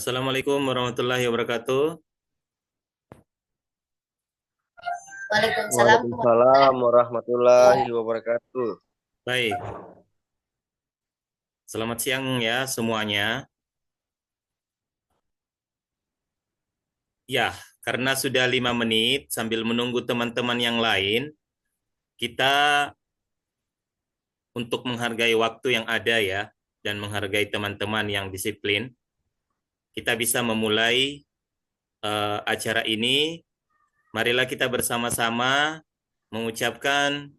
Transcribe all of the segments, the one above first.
Assalamualaikum warahmatullahi wabarakatuh. Waalaikumsalam Waalaikumsalam warahmatullahi wabarakatuh. Baik, selamat siang ya semuanya. Ya, karena sudah 5 menit sambil menunggu teman-teman yang lain, kita untuk menghargai waktu yang ada ya, dan menghargai teman-teman yang disiplin, kita bisa memulai acara ini. Marilah kita bersama-sama mengucapkan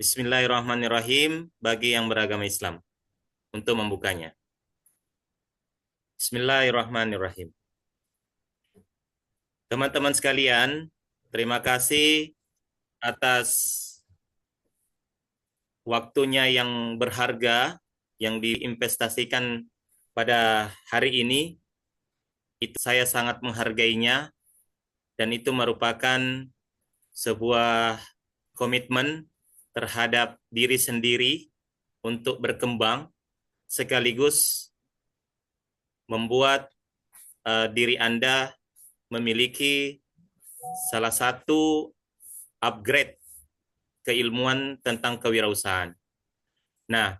Bismillahirrahmanirrahim bagi yang beragama Islam untuk membukanya. Bismillahirrahmanirrahim. Teman-teman sekalian, terima kasih atas waktunya yang berharga yang diinvestasikan pada hari ini. Itu saya sangat menghargainya dan itu merupakan sebuah komitmen terhadap diri sendiri untuk berkembang sekaligus membuat diri Anda memiliki salah satu upgrade keilmuan tentang kewirausahaan. Nah,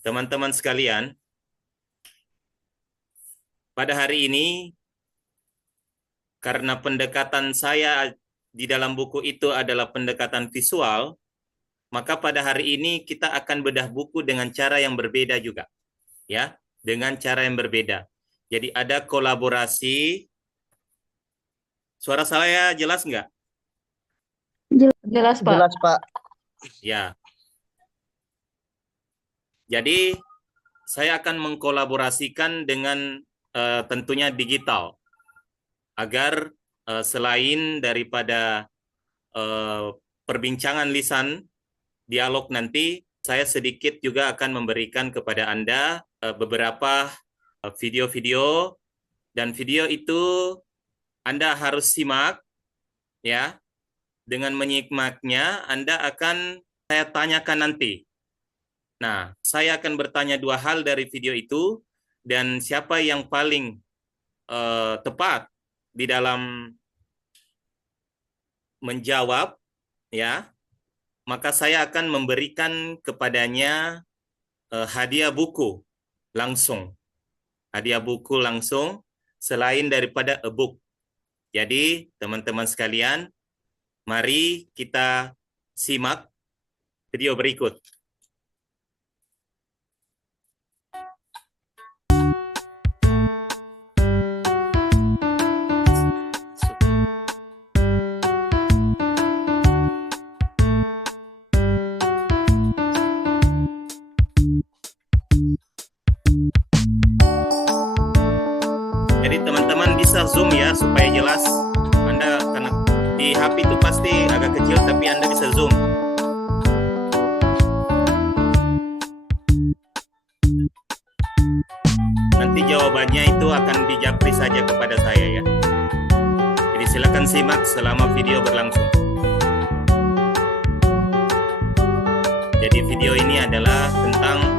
teman-teman sekalian, pada hari ini karena pendekatan saya di dalam buku itu adalah pendekatan visual, maka pada hari ini kita akan bedah buku dengan cara yang berbeda juga. Ya, dengan cara yang berbeda. Jadi ada kolaborasi. Suara saya jelas nggak? Jelas, Pak. Jelas, Pak. Ya. Jadi saya akan mengkolaborasikan dengan tentunya digital agar selain daripada perbincangan lisan dialog nanti, saya sedikit juga akan memberikan kepada Anda beberapa video-video dan video itu Anda harus simak ya. Dengan menyimaknya Anda akan saya tanyakan nanti. Nah, saya akan bertanya 2 hal dari video itu dan siapa yang paling tepat di dalam menjawab ya, maka saya akan memberikan kepadanya hadiah buku langsung. Hadiah buku langsung selain daripada e-book. Jadi, teman-teman sekalian, mari kita simak video berikut. Jadi teman-teman bisa zoom ya supaya jelas. Anda karena di HP itu pasti agak kecil tapi Anda bisa zoom. Nanti jawabannya itu akan dijapri saja kepada saya ya. Jadi silakan simak selama video berlangsung. Jadi video ini adalah tentang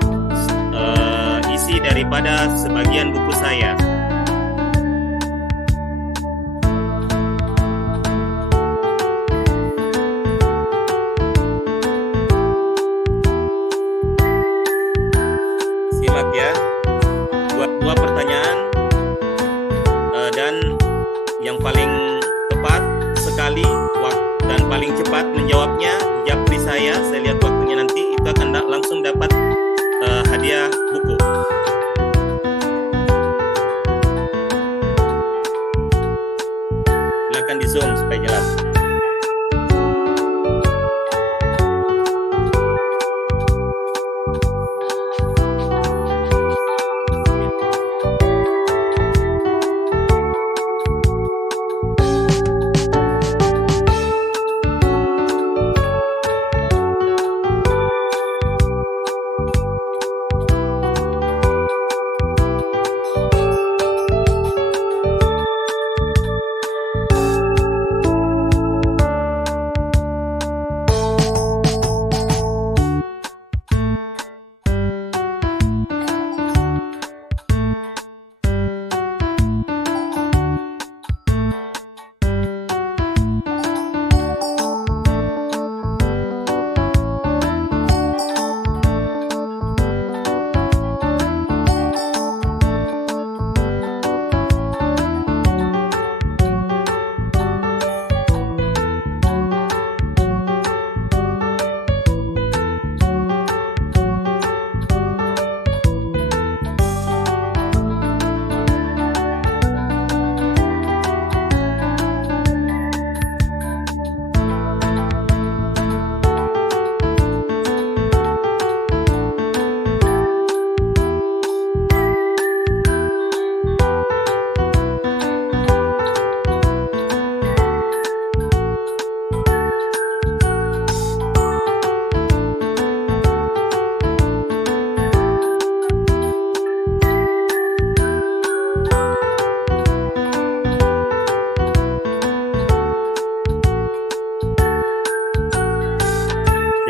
isi daripada sebagian buku saya. Simak ya. Dua pertanyaan dan yang paling tepat sekali dan paling cepat menjawabnya japri saya lihat waktunya nanti itu akan langsung dapat hadiah buku. Silakan di zoom supaya jelas.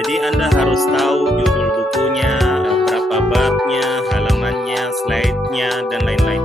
Jadi Anda harus tahu judul bukunya, berapa babnya, halamannya, slide-nya, dan lain-lain.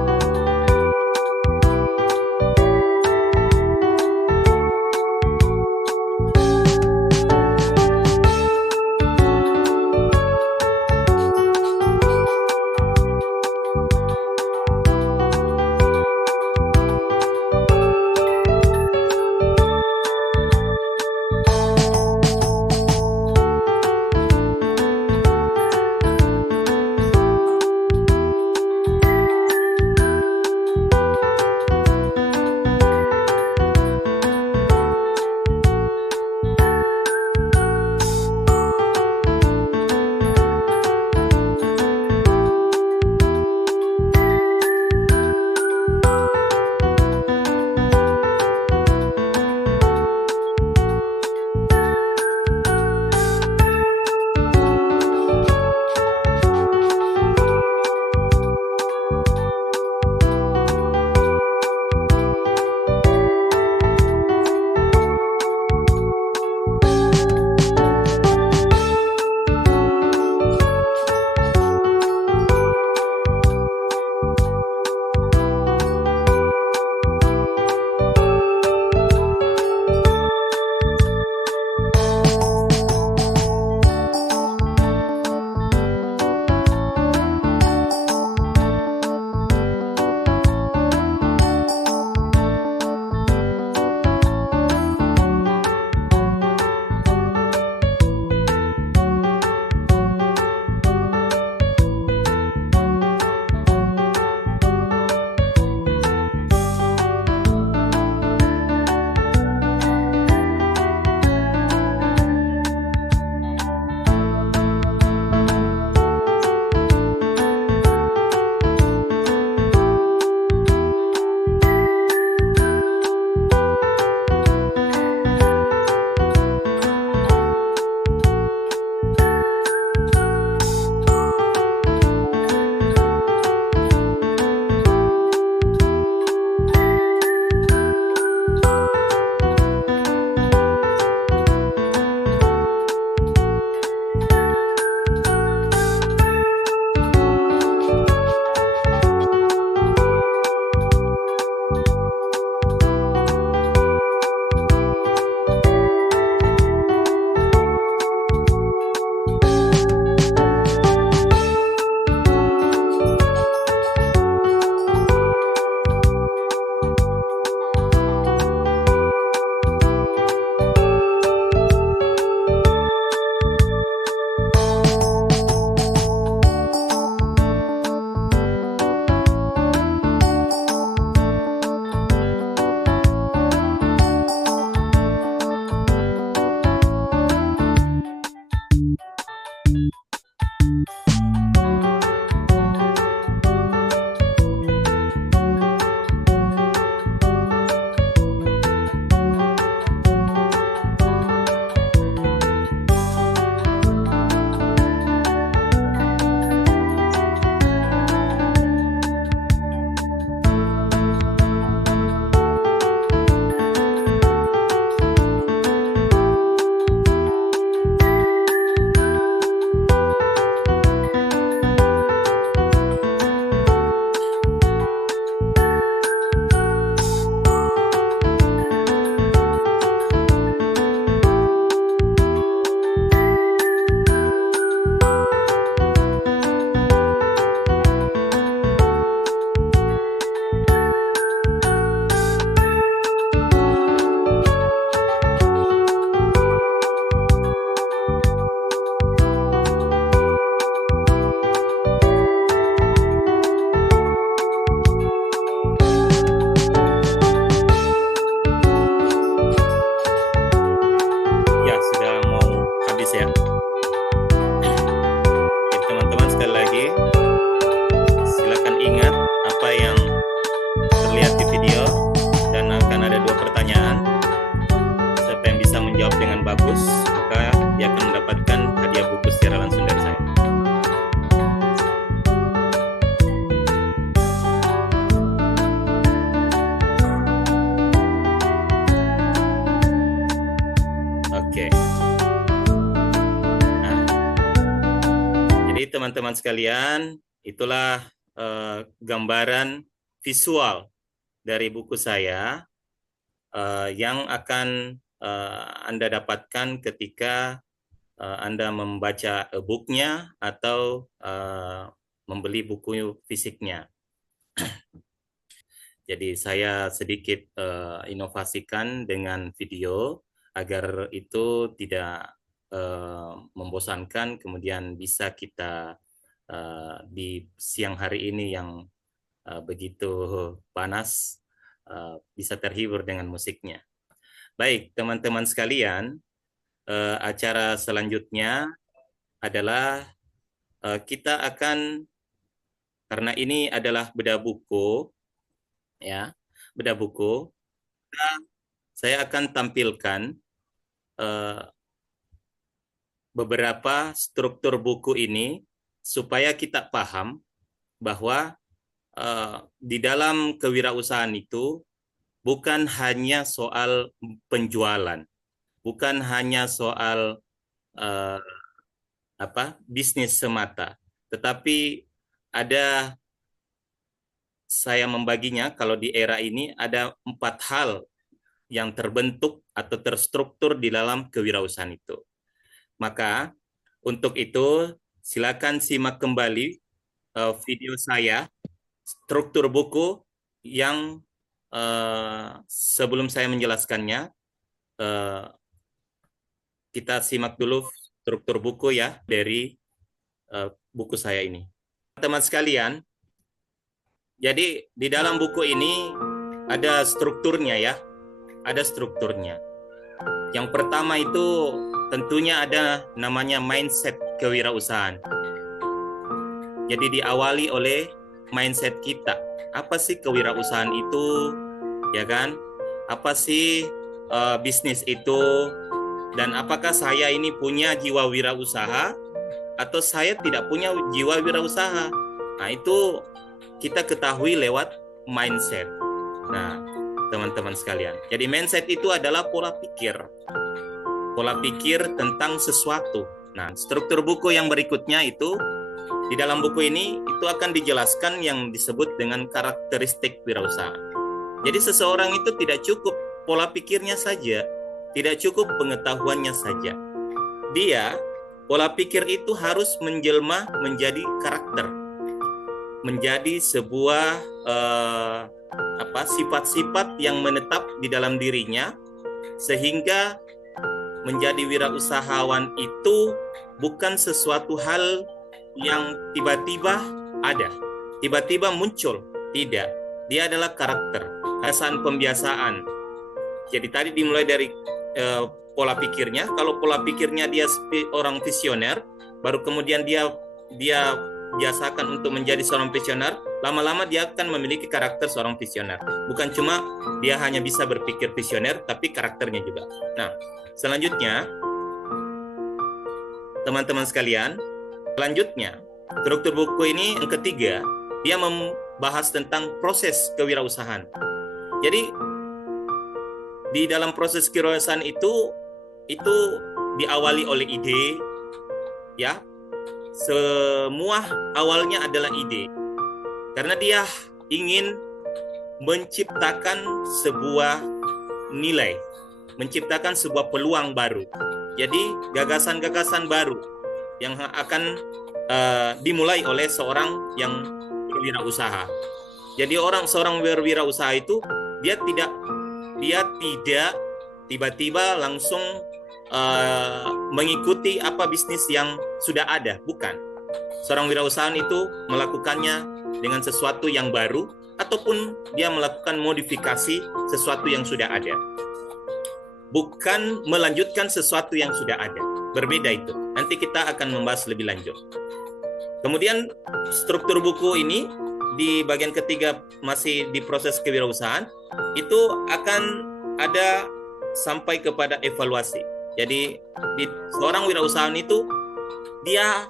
teman-teman sekalian, itulah gambaran visual dari buku saya yang akan Anda dapatkan ketika Anda membaca e-booknya atau membeli buku fisiknya. Jadi saya sedikit inovasikan dengan video agar itu tidak membosankan, kemudian bisa kita di siang hari ini yang begitu panas bisa terhibur dengan musiknya. Baik, teman-teman sekalian, acara selanjutnya adalah kita akan, karena ini adalah bedah buku, ya, bedah buku, saya akan tampilkan beberapa struktur buku ini supaya kita paham bahwa di dalam kewirausahaan itu bukan hanya soal penjualan, bukan hanya soal bisnis semata, tetapi ada, saya membaginya kalau di era ini ada 4 hal yang terbentuk atau terstruktur di dalam kewirausahaan itu. Maka untuk itu silakan simak kembali video saya, struktur buku yang sebelum saya menjelaskannya, kita simak dulu struktur buku ya dari buku saya ini. Teman-teman sekalian, jadi di dalam buku ini ada strukturnya ya, ada strukturnya. Yang pertama itu tentunya ada namanya mindset kewirausahaan. Jadi diawali oleh mindset kita. Apa sih kewirausahaan itu? Ya kan? Apa sih bisnis itu? Dan apakah saya ini punya jiwa wirausaha atau saya tidak punya jiwa wirausaha? Nah, itu kita ketahui lewat mindset. Nah, teman-teman sekalian, jadi mindset itu adalah pola pikir. Pola pikir tentang sesuatu. Nah, struktur buku yang berikutnya itu, di dalam buku ini itu akan dijelaskan yang disebut dengan karakteristik wirausaha. Jadi seseorang itu tidak cukup pola pikirnya saja, tidak cukup pengetahuannya saja. Dia, pola pikir itu harus menjelma menjadi karakter, menjadi sebuah sifat-sifat yang menetap di dalam dirinya, sehingga menjadi wirausahawan itu bukan sesuatu hal yang tiba-tiba ada, tiba-tiba muncul. Tidak, dia adalah karakter, kebiasaan pembiasaan. Jadi tadi dimulai dari pola pikirnya. Kalau pola pikirnya dia orang visioner, baru kemudian dia biasakan untuk menjadi seorang visioner, lama-lama dia akan memiliki karakter seorang visioner. Bukan cuma dia hanya bisa berpikir visioner, tapi karakternya juga. Nah, selanjutnya, teman-teman sekalian, selanjutnya, struktur buku ini yang ketiga, dia membahas tentang proses kewirausahaan. Jadi, di dalam proses kewirausahaan itu diawali oleh ide, ya. Semua awalnya adalah ide. Karena dia ingin menciptakan sebuah nilai, menciptakan sebuah peluang baru. Jadi gagasan-gagasan baru yang akan dimulai oleh seorang yang berwirausaha. Jadi seorang berwirausaha itu dia tidak tiba-tiba langsung mengikuti apa bisnis yang sudah ada, bukan. Seorang wirausahaan itu melakukannya dengan sesuatu yang baru ataupun dia melakukan modifikasi sesuatu yang sudah ada. Bukan melanjutkan sesuatu yang sudah ada. Berbeda itu. Nanti kita akan membahas lebih lanjut. Kemudian struktur buku ini di bagian ketiga masih di proses kewirausahaan, itu akan ada sampai kepada evaluasi. Jadi seorang wirausahaan itu dia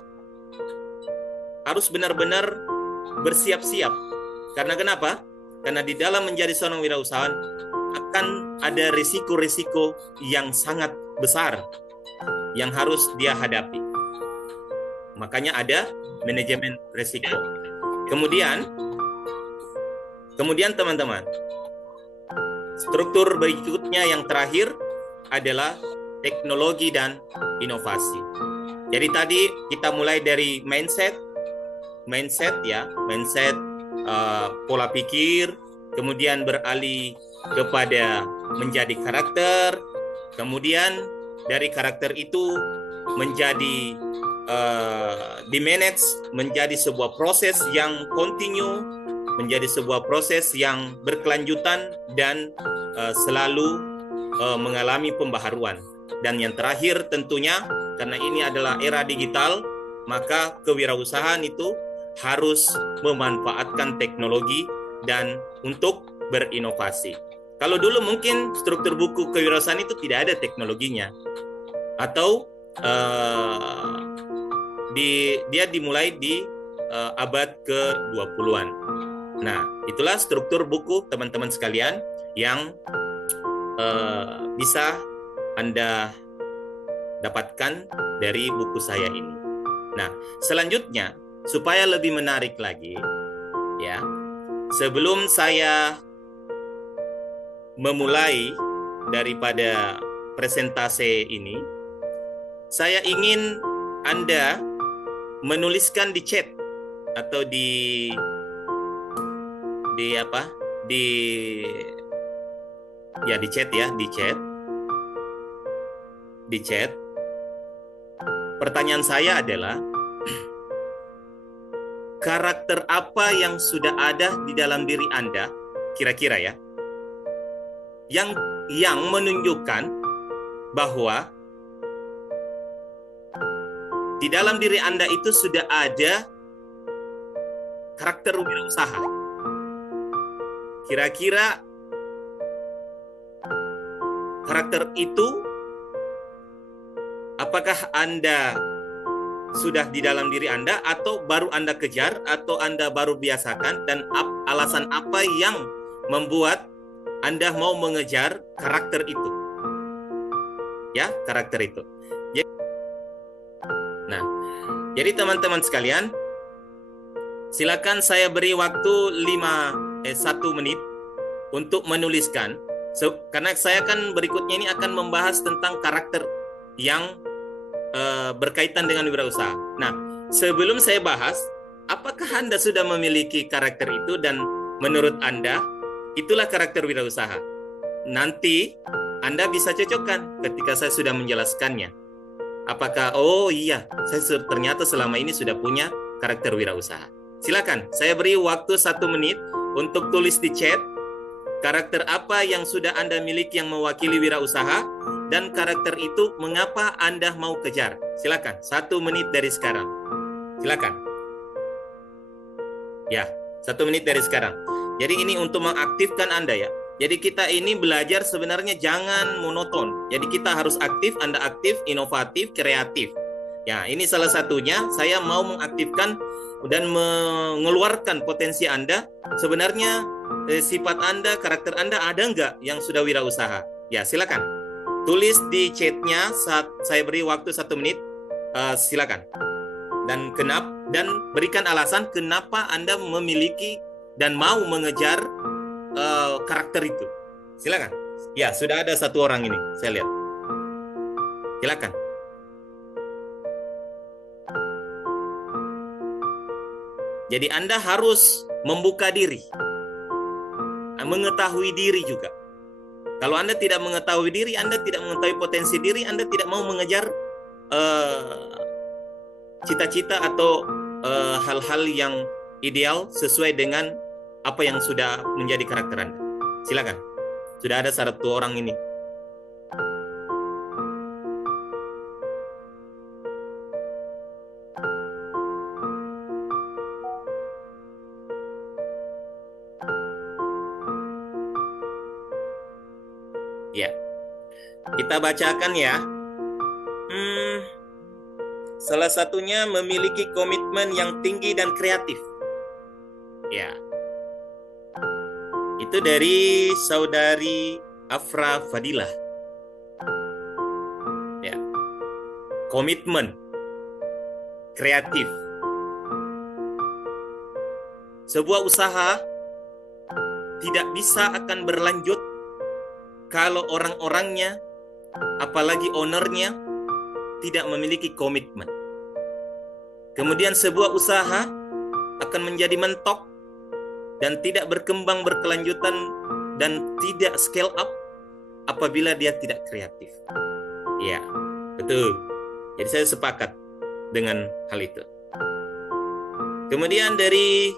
harus benar-benar bersiap-siap. Karena kenapa? Karena di dalam menjadi seorang wirausahaan akan ada risiko-risiko yang sangat besar yang harus dia hadapi. Makanya ada manajemen risiko. Kemudian teman-teman, struktur berikutnya yang terakhir adalah teknologi dan inovasi. Jadi tadi kita mulai dari mindset ya, pola pikir, kemudian beralih kepada menjadi karakter, kemudian dari karakter itu menjadi di-manage menjadi sebuah proses yang continue, menjadi sebuah proses yang berkelanjutan dan selalu mengalami pembaharuan. Dan yang terakhir tentunya, karena ini adalah era digital, maka kewirausahaan itu harus memanfaatkan teknologi dan untuk berinovasi. Kalau dulu mungkin struktur buku kewirausahaan itu tidak ada teknologinya, atau dia dimulai di abad ke-20-an. Nah, itulah struktur buku teman-teman sekalian yang bisa Anda dapatkan dari buku saya ini. Nah, selanjutnya supaya lebih menarik lagi, ya, sebelum saya memulai daripada presentasi ini, saya ingin Anda menuliskan di chat atau di chat. Pertanyaan saya adalah, karakter apa yang sudah ada di dalam diri Anda, kira-kira ya, yang menunjukkan bahwa di dalam diri Anda itu sudah ada karakter wirausaha. Kira-kira karakter itu apakah Anda sudah di dalam diri Anda, atau baru Anda kejar, atau Anda baru biasakan, dan alasan apa yang membuat Anda mau mengejar karakter itu? Ya, karakter itu. Nah, jadi teman-teman sekalian, silakan saya beri waktu 1 menit untuk menuliskan. Karena saya kan berikutnya ini akan membahas tentang karakter yang berkaitan dengan wirausaha. Nah, sebelum saya bahas, apakah Anda sudah memiliki karakter itu dan menurut Anda itulah karakter wirausaha? Nanti Anda bisa cocokkan ketika saya sudah menjelaskannya. Apakah, oh iya, saya ternyata selama ini sudah punya karakter wirausaha. Silakan, saya beri waktu 1 menit untuk tulis di chat karakter apa yang sudah Anda miliki yang mewakili wirausaha, dan karakter itu mengapa Anda mau kejar. Silakan, 1 menit dari sekarang. Silakan. Ya, 1 menit dari sekarang. Jadi ini untuk mengaktifkan Anda ya. Jadi kita ini belajar sebenarnya jangan monoton. Jadi kita harus aktif, Anda aktif, inovatif, kreatif. Ya, ini salah satunya saya mau mengaktifkan dan mengeluarkan potensi Anda. Sebenarnya sifat Anda, karakter Anda ada nggak yang sudah wirausaha? Ya, silakan. Tulis di chatnya saat saya beri waktu 1 menit. Silakan. Dan berikan alasan kenapa Anda memiliki dan mau mengejar karakter itu. Silakan. Ya, sudah ada 1 orang ini, saya lihat. Silakan. Jadi Anda harus membuka diri, mengetahui diri juga. Kalau Anda tidak mengetahui diri, Anda tidak mengetahui potensi diri, Anda tidak mau mengejar cita-cita atau hal-hal yang ideal sesuai dengan apa yang sudah menjadi karakter Anda. Silakan. Sudah ada 1 orang ini. Ya, kita bacakan ya. Salah satunya memiliki komitmen yang tinggi dan kreatif. Ya, itu dari saudari Afra Fadilah. Ya, komitmen. kreatif. Sebuah usaha tidak bisa akan berlanjut kalau orang-orangnya, apalagi ownernya, tidak memiliki komitmen. Kemudian sebuah usaha akan menjadi mentok dan tidak berkembang berkelanjutan dan tidak scale up apabila dia tidak kreatif. Ya, betul. Jadi saya sepakat dengan hal itu. Kemudian dari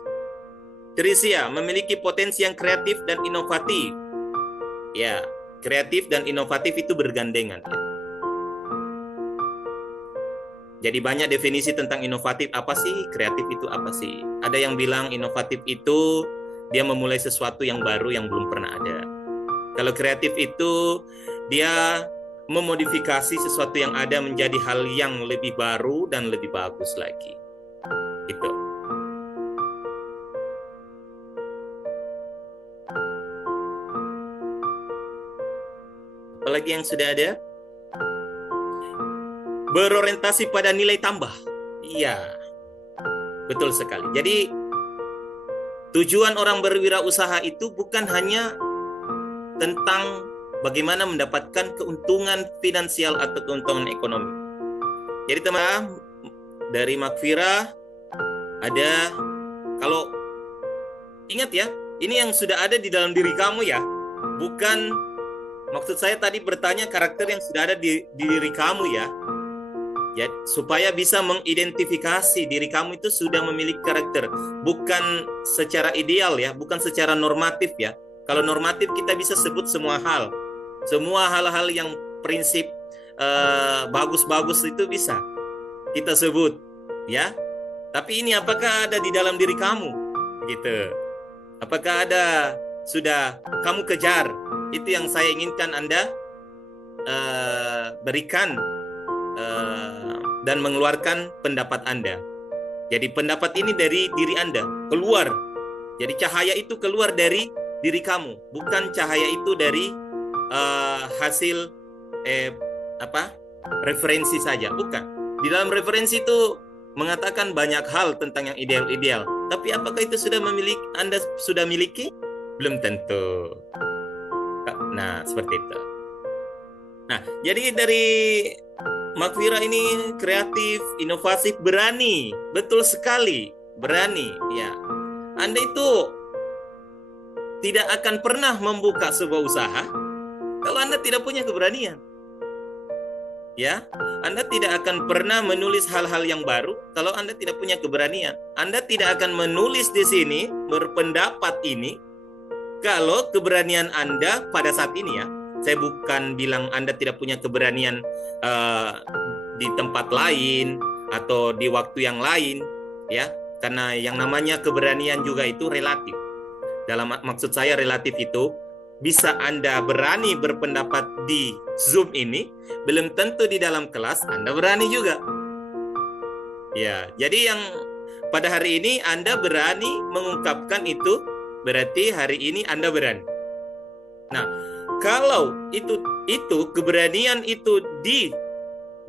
Trisia, memiliki potensi yang kreatif dan inovatif. Ya, kreatif dan inovatif itu bergandengan. Ya. Jadi banyak definisi tentang inovatif. Apa sih? Kreatif itu apa sih? Ada yang bilang inovatif itu dia memulai sesuatu yang baru yang belum pernah ada. Kalau kreatif itu dia memodifikasi sesuatu yang ada menjadi hal yang lebih baru dan lebih bagus lagi. Itu. Apalagi yang sudah ada? Berorientasi pada nilai tambah. Iya, betul sekali. Jadi tujuan orang berwirausaha itu bukan hanya tentang bagaimana mendapatkan keuntungan finansial atau keuntungan ekonomi. Jadi teman, dari Makfira ada, kalau ingat ya, ini yang sudah ada di dalam diri kamu ya. Bukan, maksud saya tadi bertanya karakter yang sudah ada di diri kamu ya. Ya, supaya bisa mengidentifikasi diri kamu itu sudah memiliki karakter, bukan secara ideal ya, bukan secara normatif ya. Kalau normatif kita bisa sebut semua hal-hal yang prinsip bagus-bagus itu bisa kita sebut ya. Tapi ini apakah ada di dalam diri kamu, gitu? Apakah ada sudah kamu kejar? Itu yang saya inginkan Anda berikan. Dan mengeluarkan pendapat Anda. Jadi pendapat ini dari diri Anda, keluar. Jadi cahaya itu keluar dari diri kamu, bukan cahaya itu dari hasil referensi saja, bukan. Di dalam referensi itu mengatakan banyak hal tentang yang ideal-ideal. Tapi apakah itu Anda sudah miliki? Belum tentu. Nah, seperti itu. Nah, jadi dari Makfira ini kreatif, inovatif, berani. Betul sekali, berani. Ya, Anda itu tidak akan pernah membuka sebuah usaha kalau Anda tidak punya keberanian. Ya, Anda tidak akan pernah menulis hal-hal yang baru kalau Anda tidak punya keberanian. Anda tidak akan menulis di sini, berpendapat ini, kalau keberanian Anda pada saat ini ya. Saya bukan bilang Anda tidak punya keberanian di tempat lain atau di waktu yang lain, ya, karena yang namanya keberanian juga itu relatif. Dalam maksud saya relatif itu bisa Anda berani berpendapat di Zoom ini, belum tentu di dalam kelas Anda berani juga. Ya, jadi yang pada hari ini Anda berani mengungkapkan itu, berarti hari ini Anda berani. Nah, kalau itu keberanian itu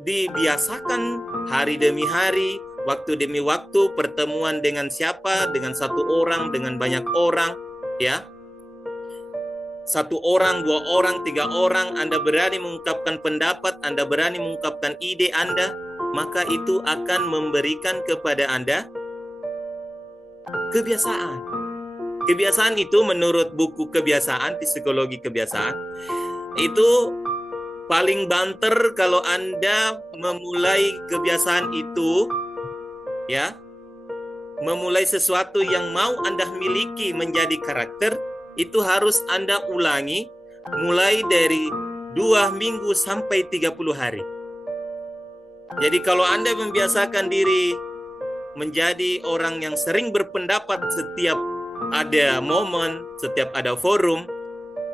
dibiasakan hari demi hari, waktu demi waktu, pertemuan dengan siapa, dengan satu orang, dengan banyak orang, ya. Satu orang, dua orang, tiga orang, Anda berani mengungkapkan pendapat, Anda berani mengungkapkan ide Anda, maka itu akan memberikan kepada Anda kebiasaan. Kebiasaan itu menurut buku kebiasaan, psikologi kebiasaan, itu paling banter kalau Anda memulai kebiasaan itu, ya, memulai sesuatu yang mau Anda miliki menjadi karakter, itu harus Anda ulangi mulai dari 2 minggu sampai 30 hari. Jadi kalau Anda membiasakan diri menjadi orang yang sering berpendapat setiap ada momen, setiap ada forum,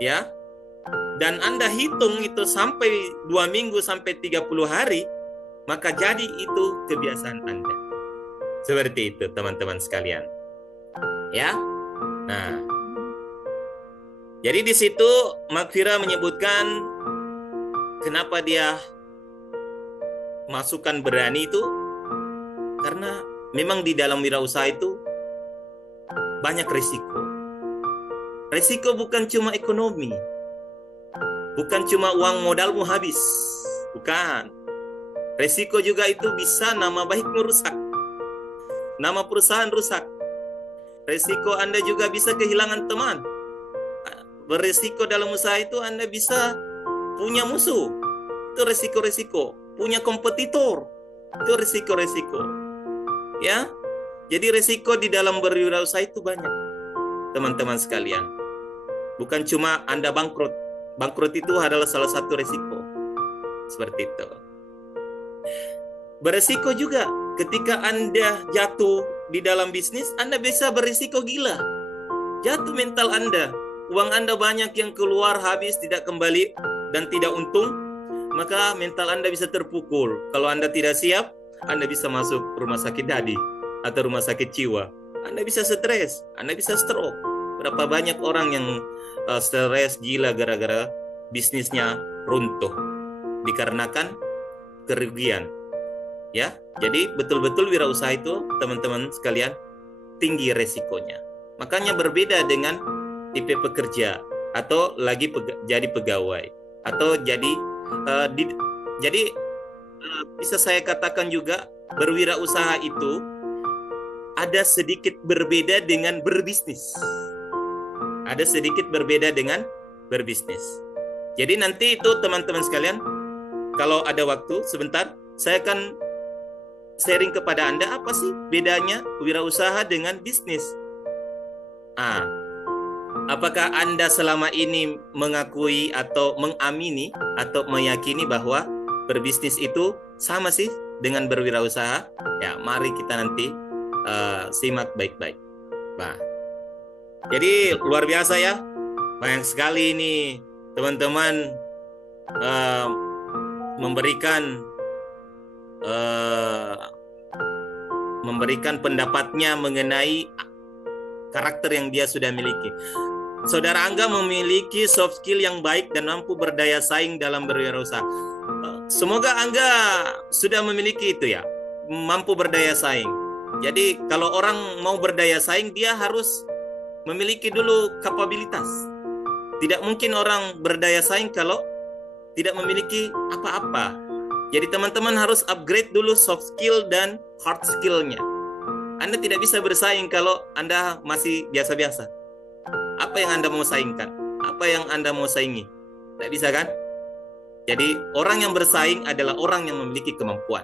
ya, dan Anda hitung itu sampai 2 minggu sampai 30 hari, maka jadi itu kebiasaan Anda. Seperti itu teman-teman sekalian. Ya. Nah, jadi di situ Makfira menyebutkan kenapa dia masukkan berani itu, Karena memang di dalam wirausaha itu banyak risiko. Risiko bukan cuma ekonomi, bukan cuma uang modalmu habis, bukan. Risiko juga itu bisa nama baikmu rusak, nama perusahaan rusak. Risiko Anda juga bisa kehilangan teman. Berisiko dalam usaha itu Anda bisa punya musuh. Itu risiko-risiko. Punya kompetitor. Itu risiko-risiko. Ya. Jadi risiko di dalam berwirausaha itu banyak. Teman-teman sekalian. Bukan cuma Anda bangkrut. Bangkrut itu adalah salah satu risiko. Seperti itu. Berisiko juga ketika Anda jatuh di dalam bisnis, Anda bisa berisiko gila. Jatuh mental Anda. Uang Anda banyak yang keluar habis, tidak kembali dan tidak untung, maka mental Anda bisa terpukul. Kalau Anda tidak siap, Anda bisa masuk rumah sakit dadi atau rumah sakit jiwa. Anda bisa stres, Anda bisa stroke. Berapa banyak orang yang stres gila gara-gara bisnisnya runtuh dikarenakan kerugian. Ya, jadi betul-betul wirausaha itu teman-teman sekalian tinggi resikonya. Makanya berbeda dengan tipe pekerja atau lagi jadi pegawai atau jadi bisa saya katakan juga berwirausaha itu ada sedikit berbeda dengan berbisnis. Ada sedikit berbeda dengan berbisnis. Jadi nanti itu teman-teman sekalian, kalau ada waktu sebentar, saya akan sharing kepada Anda apa sih bedanya wirausaha dengan bisnis. Apakah Anda selama ini mengakui atau mengamini atau meyakini bahwa berbisnis itu sama sih dengan berwirausaha? Ya, mari kita nanti simak baik-baik. Nah, jadi luar biasa ya, banyak sekali ini teman-teman memberikan pendapatnya mengenai karakter yang dia sudah miliki. Saudara Angga memiliki soft skill yang baik dan mampu berdaya saing dalam berwirausaha. Semoga Angga sudah memiliki itu ya, mampu berdaya saing. Jadi kalau orang mau berdaya saing, dia harus memiliki dulu kapabilitas. Tidak mungkin orang berdaya saing kalau tidak memiliki apa-apa. Jadi teman-teman harus upgrade dulu soft skill dan hard skill-nya. Anda tidak bisa bersaing kalau Anda masih biasa-biasa. Apa yang Anda mau saingkan? Apa yang Anda mau saingi? Tidak bisa kan? Jadi orang yang bersaing adalah orang yang memiliki kemampuan.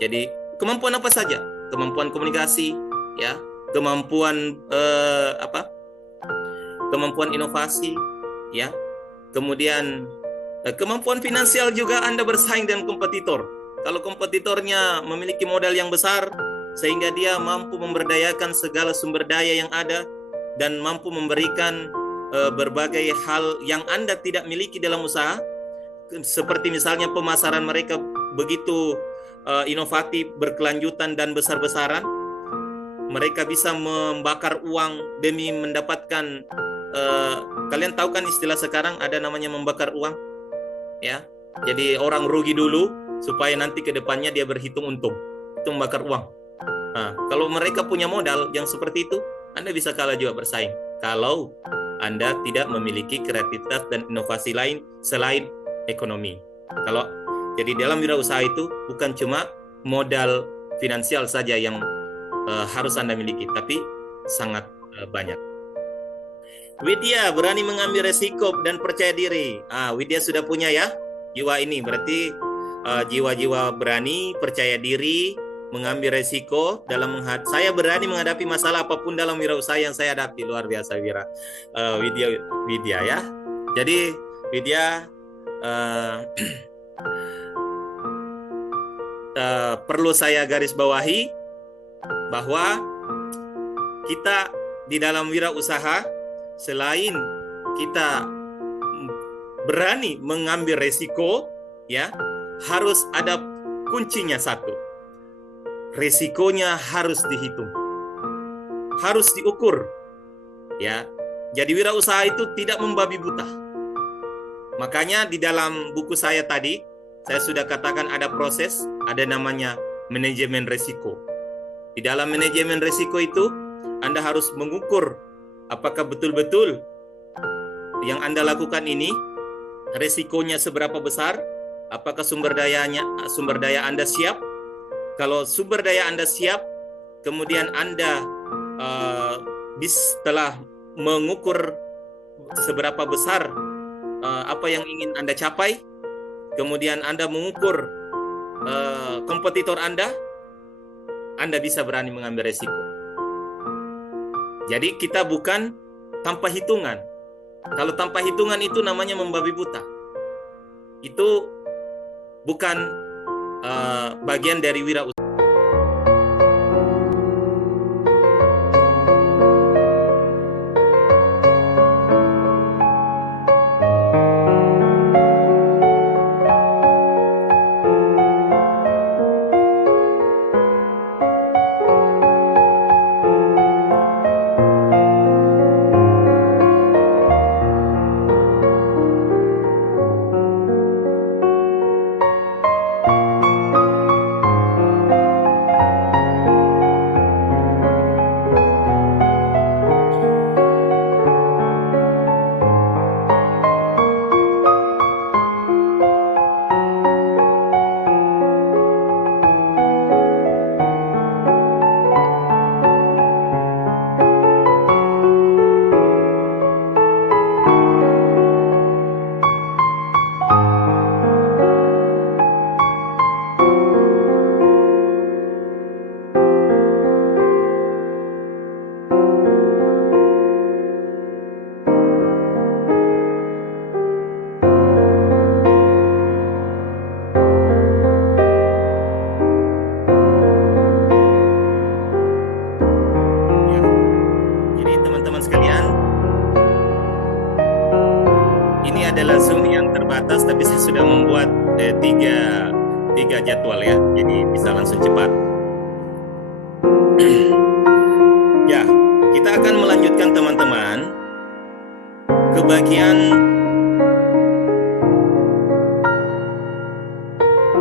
Jadi kemampuan apa saja? Kemampuan komunikasi, ya, kemampuan kemampuan inovasi, ya, kemudian kemampuan finansial juga Anda bersaing dengan kompetitor. Kalau kompetitornya memiliki modal yang besar, sehingga dia mampu memberdayakan segala sumber daya yang ada dan mampu memberikan berbagai hal yang Anda tidak miliki dalam usaha, seperti misalnya pemasaran mereka begitu inovatif, berkelanjutan dan besar-besaran. Mereka bisa membakar uang demi mendapatkan kalian tahu kan istilah sekarang ada namanya membakar uang, ya. Jadi orang rugi dulu supaya nanti ke depannya dia berhitung untung. Itu membakar uang. Nah, kalau mereka punya modal yang seperti itu, Anda bisa kalah juga bersaing. Kalau Anda tidak memiliki kreativitas dan inovasi lain selain ekonomi. Jadi dalam wirausaha itu bukan cuma modal finansial saja yang harus Anda miliki, tapi sangat banyak. Widya berani mengambil resiko dan percaya diri. Widya sudah punya ya jiwa ini, berarti jiwa-jiwa berani, percaya diri, mengambil resiko dalam saya berani menghadapi masalah apapun dalam wirausaha yang saya hadapi. Luar biasa Widya ya. Jadi Widya perlu saya garis bawahi bahwa kita di dalam wirausaha selain kita berani mengambil resiko, ya, harus ada kuncinya satu. Resikonya harus dihitung, harus diukur, ya. Jadi wirausaha itu tidak membabi buta. Makanya di dalam buku saya tadi, saya sudah katakan ada proses, ada namanya manajemen risiko. Di dalam manajemen risiko itu, Anda harus mengukur apakah betul-betul yang Anda lakukan ini risikonya seberapa besar, apakah sumber daya Anda siap. Kalau sumber daya Anda siap, kemudian Anda setelah mengukur seberapa besar apa yang ingin Anda capai, kemudian Anda mengukur kompetitor Anda bisa berani mengambil resiko. Jadi kita bukan tanpa hitungan. Kalau tanpa hitungan itu namanya membabi buta. Itu bukan bagian dari wirausaha. Adalah Zoom yang terbatas, tapi saya sudah membuat tiga jadwal ya, jadi bisa langsung cepat. Ya, kita akan melanjutkan teman-teman ke bagian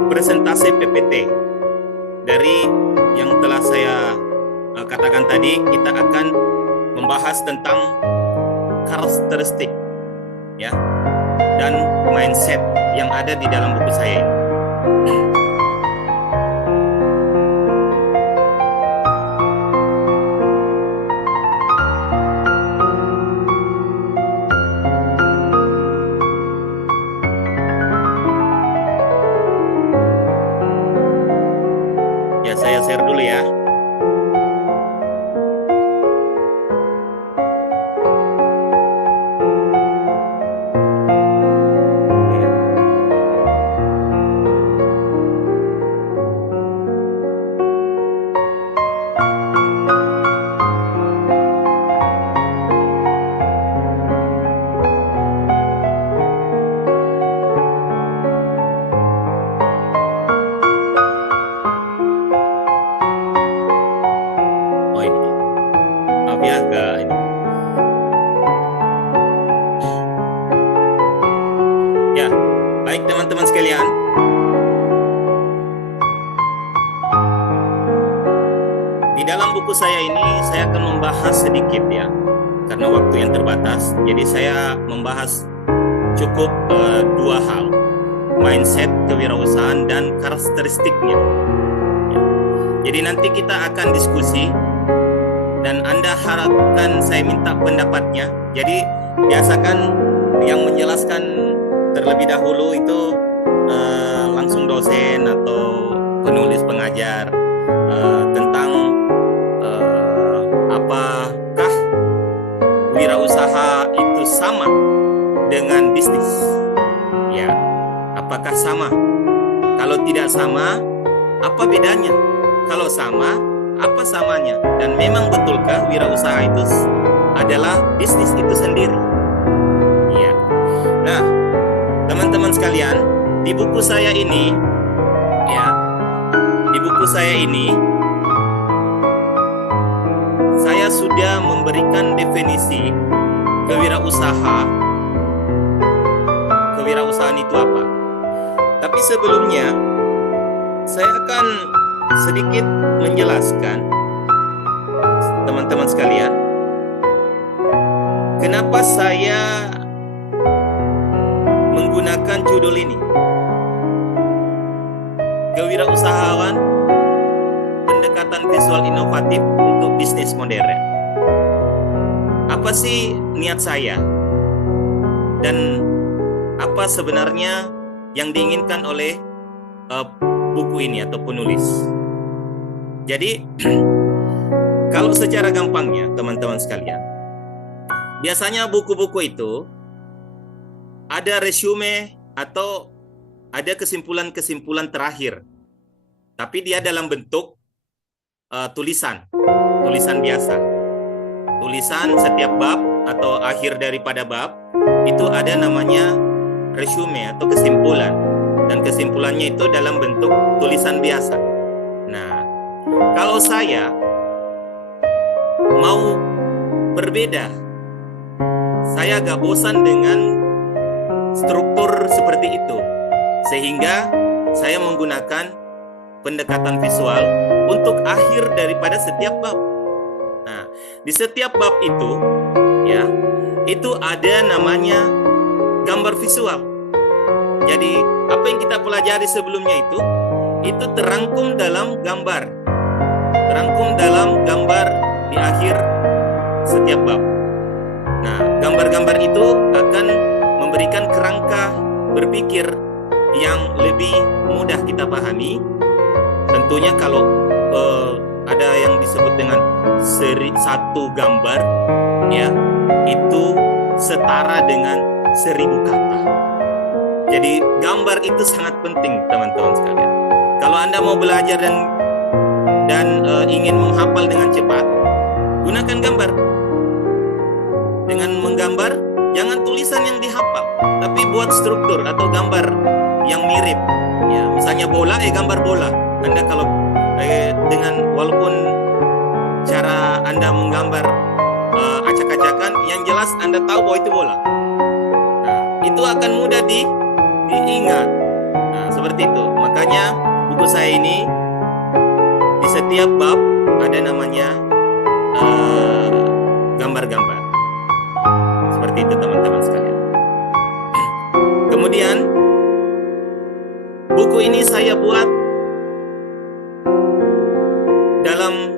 presentasi PPT. Dari yang telah saya katakan tadi, kita akan membahas tentang karakteristik ya dan mindset yang ada di dalam buku saya ini. Ya, saya share dulu ya. Ya, baik teman-teman sekalian. Di dalam buku saya ini saya akan membahas sedikit ya, karena waktu yang terbatas. Jadi saya membahas cukup dua hal, mindset kewirausahaan dan karakteristiknya. Ya. Jadi nanti kita akan diskusi dan Anda harapkan saya minta pendapatnya. Jadi biasakan yang menjelaskan terlebih dahulu itu langsung dosen atau penulis pengajar tentang apakah wirausaha itu sama dengan bisnis. Ya, apakah sama? Kalau tidak sama, apa bedanya? Kalau sama, apa samanya? Dan memang betulkah wirausaha itu adalah bisnis itu sendiri? Ya. Nah, teman-teman sekalian, di buku saya ini saya sudah memberikan definisi kewirausahaan itu apa. Tapi sebelumnya saya akan sedikit menjelaskan teman-teman sekalian, kenapa saya menggunakan judul ini, Kewirausahaan Pendekatan Visual Inovatif untuk Bisnis Modern. Apa sih niat saya? Dan apa sebenarnya yang diinginkan oleh buku ini atau penulis? Jadi, kalau secara gampangnya, teman-teman sekalian, biasanya buku-buku itu ada resume atau ada kesimpulan-kesimpulan terakhir, tapi dia dalam bentuk tulisan biasa. Tulisan setiap bab atau akhir daripada bab itu ada namanya resume atau kesimpulan, dan kesimpulannya itu dalam bentuk tulisan biasa. Nah, kalau saya mau berbeda, saya agak bosan dengan struktur seperti itu, sehingga saya menggunakan pendekatan visual untuk akhir daripada setiap bab. Nah, di setiap bab itu, ya, itu ada namanya gambar visual. Jadi, apa yang kita pelajari sebelumnya itu terangkum dalam gambar. Terangkum dalam gambar di akhir setiap bab. Nah, gambar-gambar itu akan memberikan kerangka berpikir yang lebih mudah kita pahami. Tentunya kalau ada yang disebut dengan satu gambar, ya, itu setara dengan 1000 kata. Jadi gambar itu sangat penting, teman-teman sekalian. Kalau Anda mau belajar dan ingin menghafal dengan cepat, gunakan gambar. Dengan menggambar, jangan tulisan yang dihafal, tapi buat struktur atau gambar yang mirip. Ya, misalnya bola, gambar bola. Anda kalau dengan walaupun cara Anda menggambar acak-acakan, yang jelas Anda tahu bahwa itu bola. Nah, itu akan mudah diingat. Nah, seperti itu. Makanya buku saya ini di setiap bab ada namanya gambar-gambar. Seperti itu, teman-teman sekalian. Kemudian buku ini saya buat dalam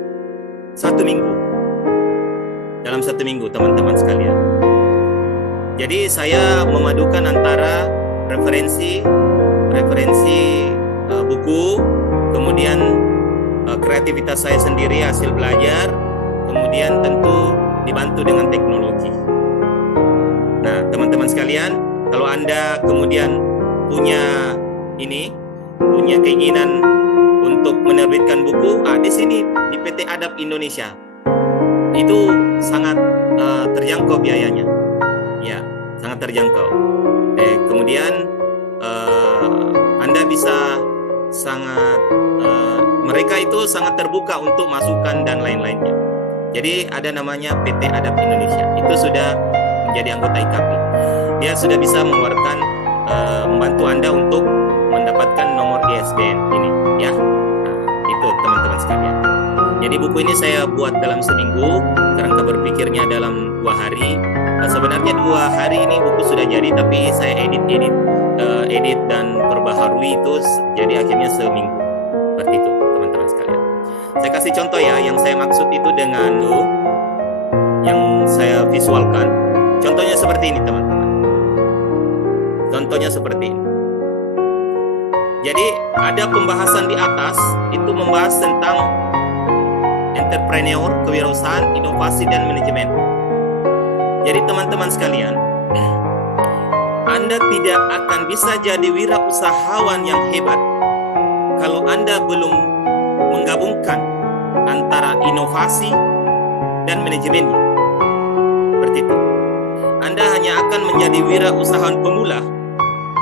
1 minggu. Dalam 1 minggu, teman-teman sekalian. Jadi saya memadukan antara referensi buku, kemudian kreativitas saya sendiri, hasil belajar, kemudian tentu dibantu dengan teknologi. Nah, teman-teman sekalian, kalau Anda kemudian punya keinginan untuk menerbitkan buku, di sini di PT Adab Indonesia itu sangat terjangkau biayanya, ya, sangat terjangkau. Kemudian Anda bisa mereka itu sangat terbuka untuk masukan dan lain-lainnya. Jadi ada namanya PT Adab Indonesia, itu sudah menjadi anggota IKAPI. Dia sudah bisa mengeluarkan membantu Anda untuk mendapatkan nomor ISBN ini, ya. Nah, itu teman-teman sekalian. Jadi buku ini saya buat dalam seminggu, kerangka berpikirnya dalam 2 hari. Sebenarnya 2 hari ini buku sudah jadi, tapi saya edit dan perbaharui itu, jadi akhirnya seminggu. Seperti itu, teman-teman sekalian. Saya kasih contoh ya, yang saya maksud itu dengan yang saya visualkan. Contohnya seperti ini, teman-teman. Contohnya seperti ini. Jadi ada pembahasan di atas itu membahas tentang entrepreneur, kewirausahaan, inovasi, dan manajemen. Jadi teman-teman sekalian, Anda tidak akan bisa jadi wirausahawan yang hebat kalau Anda belum menggabungkan antara inovasi dan manajemennya. Seperti itu. Anda hanya akan menjadi wirausahawan pemula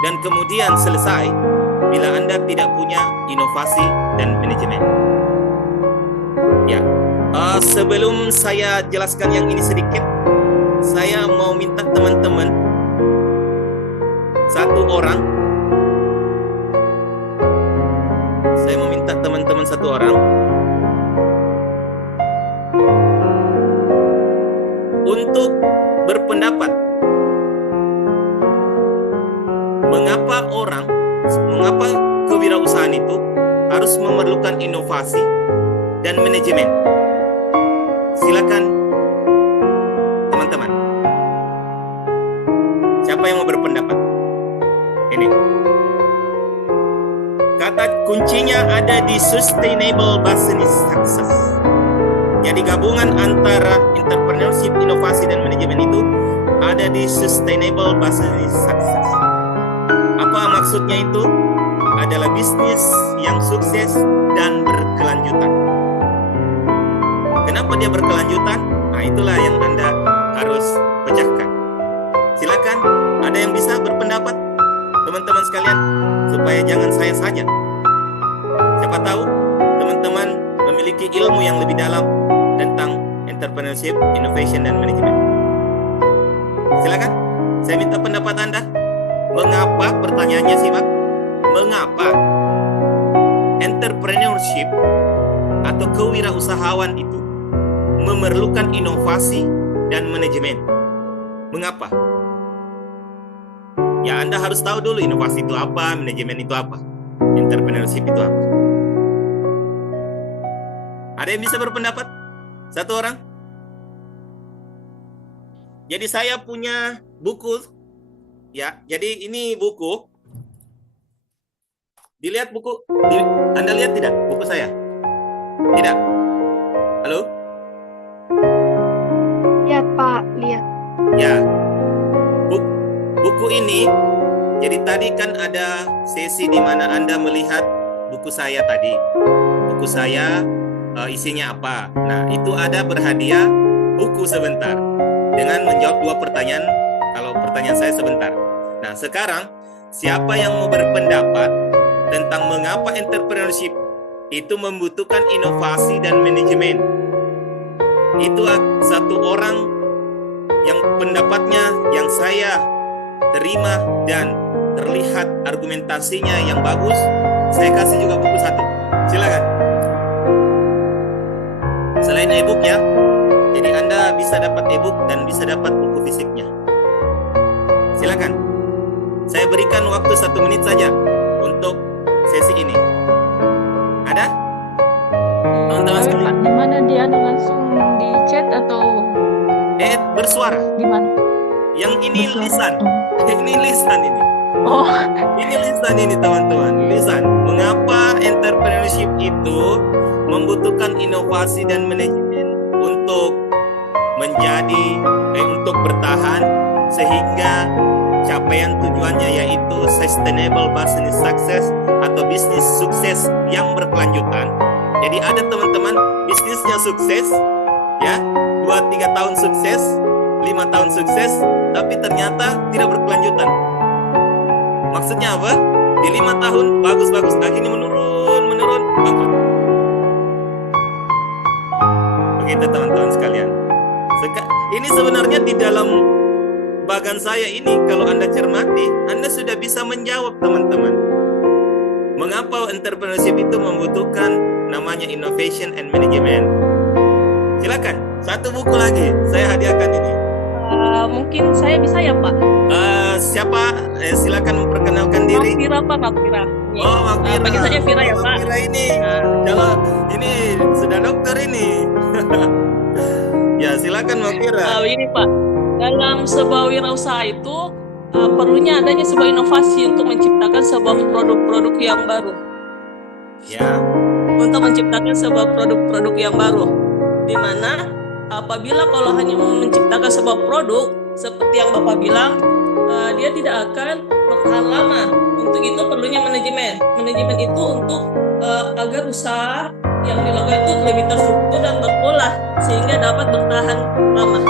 dan kemudian selesai bila Anda tidak punya inovasi dan manajemen. Ya, sebelum saya jelaskan yang ini sedikit, saya mau minta teman-teman, teman-teman satu orang untuk berpendapat mengapa kewirausahaan itu harus memerlukan inovasi dan manajemen. Silakan teman-teman. Siapa yang mau berpendapat? Ini. Kata kuncinya ada di sustainable business success. Jadi gabungan antara entrepreneurship, inovasi, dan manajemen itu ada di sustainable business success. Apa maksudnya itu? Adalah bisnis yang sukses dan berkelanjutan. Kenapa dia berkelanjutan? Nah, itulah yang Anda harus pecahkan. Silakan, ada yang bisa berpendapat, teman-teman sekalian, supaya jangan saya saja. Siapa tahu teman-teman memiliki ilmu yang lebih dalam tentang entrepreneurship, innovation, dan manajemen. Silakan, saya minta pendapat Anda. Mengapa, pertanyaannya simak, mengapa entrepreneurship atau kewirausahaan itu memerlukan inovasi dan manajemen? Mengapa? Ya, Anda harus tahu dulu inovasi itu apa, manajemen itu apa, entrepreneurship itu apa. Ada yang bisa berpendapat? Satu orang? Jadi saya punya buku, ya. Jadi ini buku. Dilihat buku, Anda lihat tidak buku saya? Tidak? Halo? Lihat Pak, lihat. Ya. Buku ini, jadi tadi kan ada sesi di mana Anda melihat buku saya tadi. Buku saya isinya apa? Nah, itu ada berhadiah buku sebentar dengan menjawab 2 pertanyaan. Kalau pertanyaan saya sebentar. Nah, sekarang siapa yang mau berpendapat tentang mengapa entrepreneurship itu membutuhkan inovasi dan manajemen? Itu satu orang yang pendapatnya yang saya terima dan terlihat argumentasinya yang bagus. Saya kasih juga buku 1. Silakan. Selain e-book ya, jadi Anda bisa dapat e-book dan bisa dapat buku fisiknya. Silakan. Saya berikan waktu 1 menit saja untuk sesi ini. Ada? Teman-teman sekalian. Di mana dia langsung di chat atau Bersuara. gimana? Yang ini Bersuara. lisan. Ini lisan ini. Oh, Ini lisan ini teman-teman. Lisan. Mengapa entrepreneurship itu membutuhkan inovasi dan manajemen untuk untuk bertahan sehingga capaian tujuannya yaitu sustainable business success atau bisnis sukses yang berkelanjutan. Jadi ada teman-teman bisnisnya sukses ya, 2-3 tahun sukses, 5 tahun sukses, tapi ternyata tidak berkelanjutan. Maksudnya apa? Di 5 tahun bagus-bagus, akhirnya menurun, bangkrut. Begitu teman-teman sekalian. Ini sebenarnya di dalam bagan saya ini, kalau Anda cermati, Anda sudah bisa menjawab teman-teman. Mengapa entrepreneurship itu membutuhkan namanya innovation and management? Silakan, 1 buku lagi saya hadiahkan ini. mungkin saya bisa ya Pak. Siapa? Silakan memperkenalkan diri. Vira Pak, Kak Vira. Oh, Mak Vira. Panggil saja Vira ya Pak. Mak Vira ini, kalau ini sudah dokter ini. Ya, silakan Mak Vira. Ini Pak, dalam sebuah wirausaha itu perlunya adanya sebuah inovasi untuk menciptakan sebuah produk-produk yang baru. Ya. Untuk menciptakan sebuah produk-produk yang baru, di mana apabila kalau hanya menciptakan sebuah produk seperti yang Bapak bilang, dia tidak akan bertahan lama. Untuk itu perlunya manajemen. Manajemen itu untuk agar usaha yang dilakukan itu lebih terstruktur dan berpola sehingga dapat bertahan lama.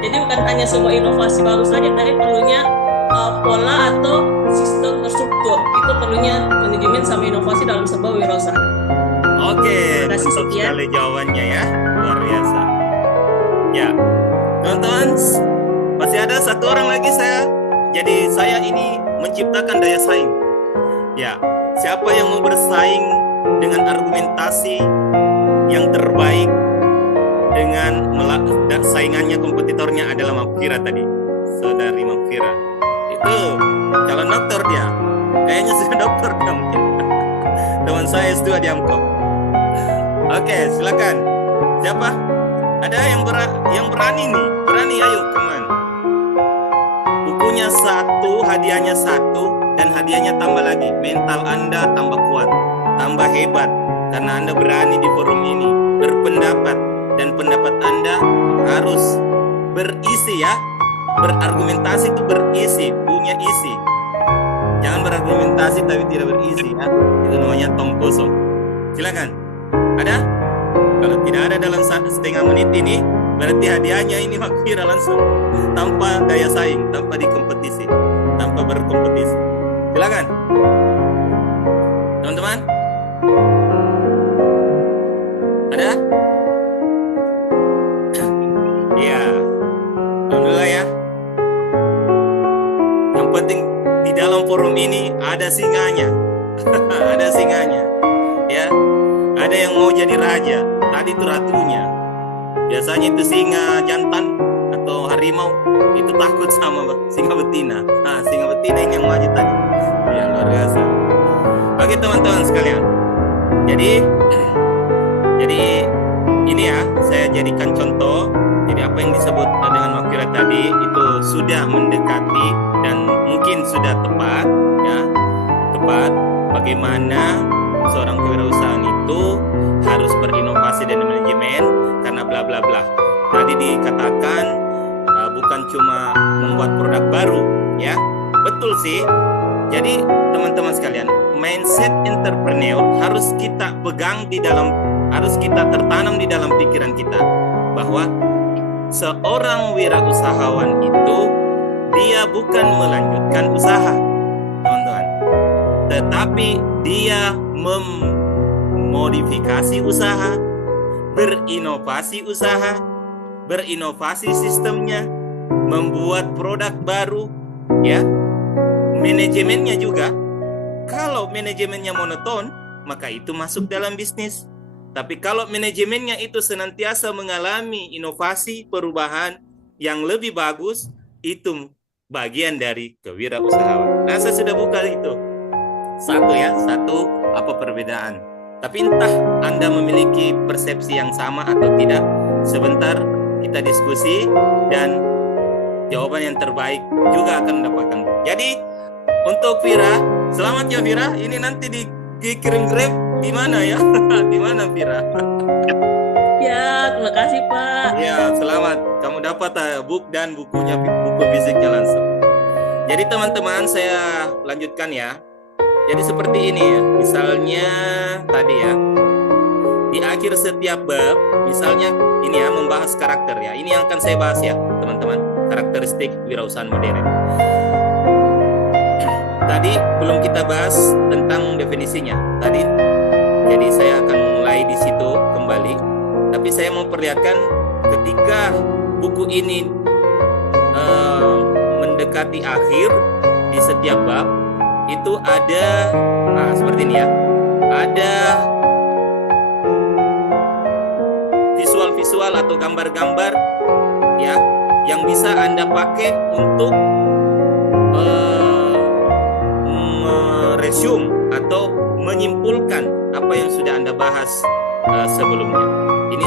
Jadi bukan hanya sebuah inovasi baru saja, tapi perlunya pola atau sistem terstruktur. Itu perlunya manajemen sama inovasi dalam sebuah wirausaha. Oke, Terima kasih, mantap sekian. sekali jawabannya ya, luar biasa. Ya, teman-teman, masih ada 1 orang lagi saya. Jadi saya ini menciptakan daya saing. Ya, siapa yang mau bersaing dengan argumentasi yang terbaik dengan saingannya, kompetitornya adalah Mafira tadi, saudari Mafira. Itu calon dokter dia, kayaknya sudah dokter dia mungkin. Teman saya S2 di Amko. Oke, silakan. Siapa? Ada yang berani nih? Berani, ayo, teman. Bukunya 1, hadiahnya 1, dan hadiahnya tambah lagi. Mental Anda tambah kuat, tambah hebat, karena Anda berani di forum ini berpendapat, dan pendapat Anda harus berisi ya. Berargumentasi itu berisi, punya isi. Jangan berargumentasi tapi tidak berisi ya. Itu namanya tong kosong. Silakan. Ada? Kalau tidak ada dalam setengah menit ini, berarti hadiahnya ini Mafira langsung, tanpa daya saing, tanpa dikompetisi, tanpa berkompetisi. Silakan. Teman-teman. Ada? Iya. Alhamdulillah ya. Yang penting di dalam forum ini ada singanya. Ada singanya. Ya. Ada yang mau jadi raja, tadi itu ratunya. Biasanya itu singa jantan atau harimau itu takut sama singa betina. Nah, singa betina yang maju tadi. Ya, luar biasa. Oke teman-teman sekalian. Jadi ini ya, saya jadikan contoh. Jadi apa yang disebut dengan Mafira tadi itu sudah mendekati dan mungkin sudah tepat ya. Tepat bagaimana seorang kewirausahaan itu harus berinovasi dan manajemen karena bla bla bla. Tadi dikatakan bukan cuma membuat produk baru ya. Betul sih. Jadi teman-teman sekalian, mindset entrepreneur harus kita pegang harus kita tertanam di dalam pikiran kita bahwa seorang wirausahawan itu dia bukan melanjutkan usaha, teman-teman, tetapi dia memodifikasi usaha, berinovasi usaha, berinovasi sistemnya, membuat produk baru, ya. Manajemennya juga. Kalau manajemennya monoton, maka itu masuk dalam bisnis. Tapi kalau manajemennya itu senantiasa mengalami inovasi, perubahan yang lebih bagus, itu bagian dari kewirausahaan. Nah, saya sudah buka itu. Satu apa perbedaan. Tapi entah Anda memiliki persepsi yang sama atau tidak, sebentar kita diskusi dan jawaban yang terbaik juga akan mendapatkan. Jadi untuk Vira, selamat ya Vira. Ini nanti dikirim Grab di mana ya? Di mana Vira? Ya, terima kasih Pak. Ya, selamat. Kamu dapat book dan buku fisiknya langsung. Jadi teman-teman, saya lanjutkan ya. Jadi seperti ini ya, misalnya tadi ya, di akhir setiap bab, misalnya ini ya, membahas karakter ya. Ini yang akan saya bahas ya, teman-teman, karakteristik wirausahaan modern. Tadi belum kita bahas tentang definisinya. Tadi, jadi saya akan mulai di situ kembali. Tapi saya mau perlihatkan ketika buku ini mendekati akhir di setiap bab, itu ada seperti ini ya, ada visual-visual atau gambar-gambar ya yang bisa Anda pakai untuk meresume atau menyimpulkan apa yang sudah Anda bahas sebelumnya. Ini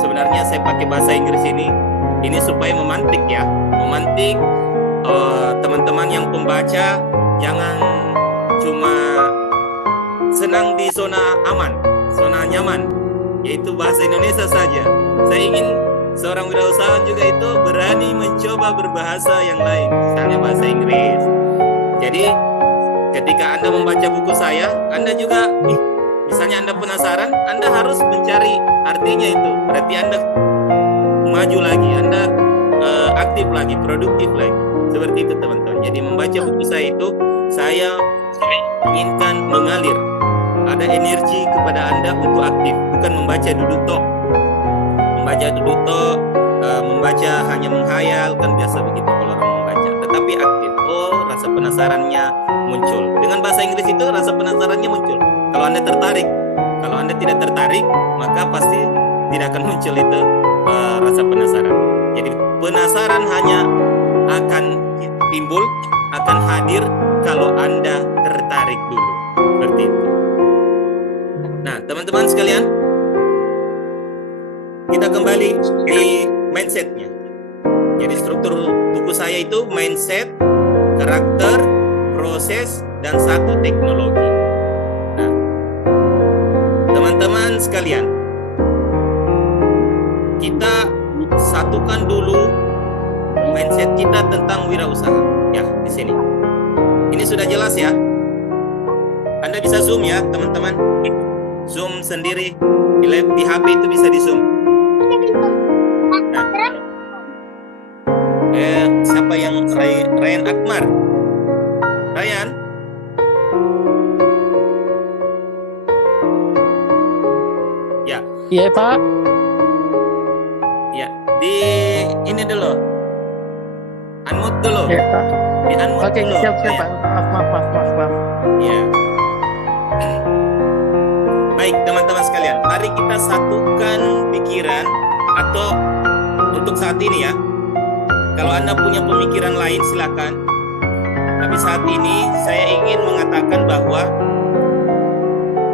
sebenarnya saya pakai bahasa Inggris ini supaya memantik ya, memantik teman-teman yang pembaca. Jangan cuma senang di zona aman, zona nyaman, yaitu bahasa Indonesia saja. Saya ingin seorang wirausahawan juga itu berani mencoba berbahasa yang lain, misalnya bahasa Inggris. Jadi ketika Anda membaca buku saya, Anda juga, misalnya Anda penasaran, Anda harus mencari artinya itu. Berarti Anda maju lagi, Anda aktif lagi, produktif lagi. Seperti itu teman-teman. Jadi membaca buku saya itu, saya inginkan mengalir. Ada energi kepada Anda untuk aktif, bukan membaca duduk tok. Membaca duduk tok, membaca hanya menghayal, kan biasa begitu kalau orang membaca. Tetapi aktif, rasa penasarannya muncul. Dengan bahasa Inggris itu rasa penasarannya muncul. Kalau Anda tertarik. Kalau Anda tidak tertarik, maka pasti tidak akan muncul itu rasa penasaran. Jadi penasaran hanya akan timbul, akan hadir kalau Anda tertarik dulu. Seperti itu. Nah, teman-teman sekalian, kita kembali di mindset-nya. Jadi struktur buku saya itu mindset, karakter, proses, dan satu teknologi. Nah, teman-teman sekalian, kita satukan dulu mindset kita tentang wirausaha. Ya, di sini. Ini sudah jelas ya. Anda bisa zoom ya, teman-teman. Zoom sendiri di HP itu bisa di zoom. Nah, siapa yang Ryan Akmar? Ryan? Ya. Iya, Pak. Ya, di ini dulu. Unmute dulu. Iya, Pak. Di unmute Oke, dulu. siap, Ryan. Pak. Maaf. Ya. Baik, teman-teman sekalian, mari kita satukan pikiran atau untuk saat ini ya. Kalau Anda punya pemikiran lain silakan. Tapi saat ini saya ingin mengatakan bahwa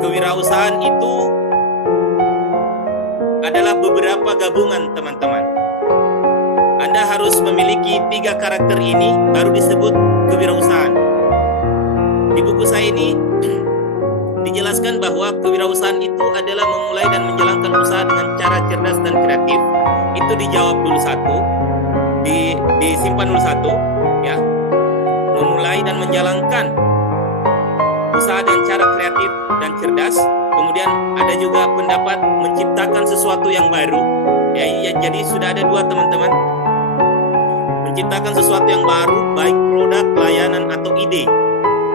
kewirausahaan itu adalah beberapa gabungan, teman-teman. Anda harus memiliki 3 karakter ini baru disebut kewirausahaan. Di buku saya ini dijelaskan bahwa kewirausahaan itu adalah memulai dan menjalankan usaha dengan cara cerdas dan kreatif. Itu dijawab dulu satu, disimpan dulu satu, ya. Memulai dan menjalankan usaha dengan cara kreatif dan cerdas. Kemudian ada juga pendapat menciptakan sesuatu yang baru. Ya, jadi sudah ada 2, teman-teman. Menciptakan sesuatu yang baru, baik produk, layanan, atau ide,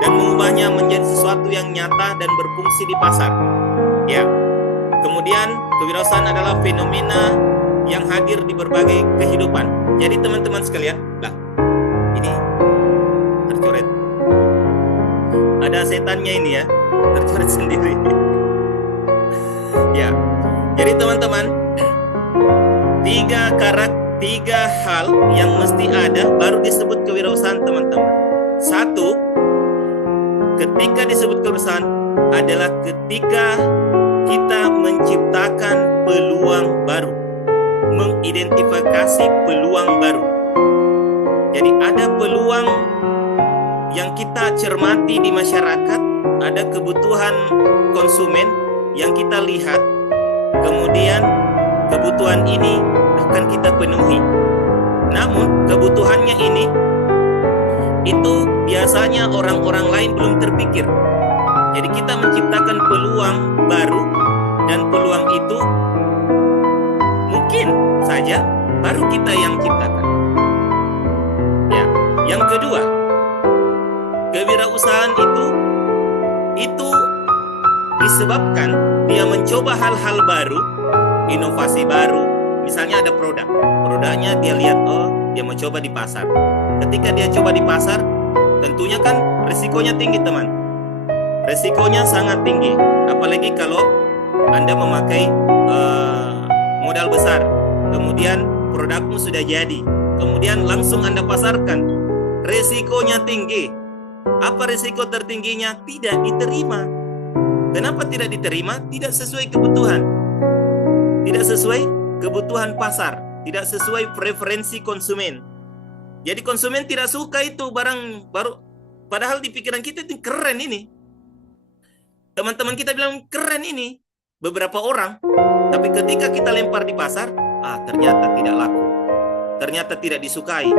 dan mengubahnya menjadi sesuatu yang nyata dan berfungsi di pasar. Ya. Kemudian kewirausahaan adalah fenomena yang hadir di berbagai kehidupan. Jadi teman-teman sekalian, ini tercoret. Ada setannya ini ya, tercoret sendiri. Ya. Jadi teman-teman, 3 hal yang mesti ada baru disebut kewirausahaan, teman-teman. 1, ketika disebut kewirausahaan adalah ketika kita menciptakan peluang baru, mengidentifikasi peluang baru. Jadi ada peluang yang kita cermati di masyarakat, ada kebutuhan konsumen yang kita lihat, kemudian kebutuhan ini akan kita penuhi. Namun kebutuhannya ini itu biasanya orang-orang lain belum terpikir. Jadi kita menciptakan peluang baru, dan peluang itu mungkin saja baru kita yang ciptakan. Ya, yang kedua, kewirausahaan itu disebabkan dia mencoba hal-hal baru, inovasi baru. Misalnya ada produknya dia lihat, dia mau coba di pasar. Ketika dia coba di pasar, tentunya kan risikonya tinggi, teman. Risikonya sangat tinggi, apalagi kalau Anda memakai modal besar. Kemudian produkmu sudah jadi, kemudian langsung Anda pasarkan. Risikonya tinggi. Apa risiko tertingginya? Tidak diterima. Kenapa tidak diterima? Tidak sesuai kebutuhan. Tidak sesuai kebutuhan pasar, tidak sesuai preferensi konsumen. Jadi konsumen tidak suka itu barang baru, padahal di pikiran kita itu keren ini. Teman-teman kita bilang keren ini, beberapa orang, tapi ketika kita lempar di pasar, ternyata tidak laku, ternyata tidak disukai.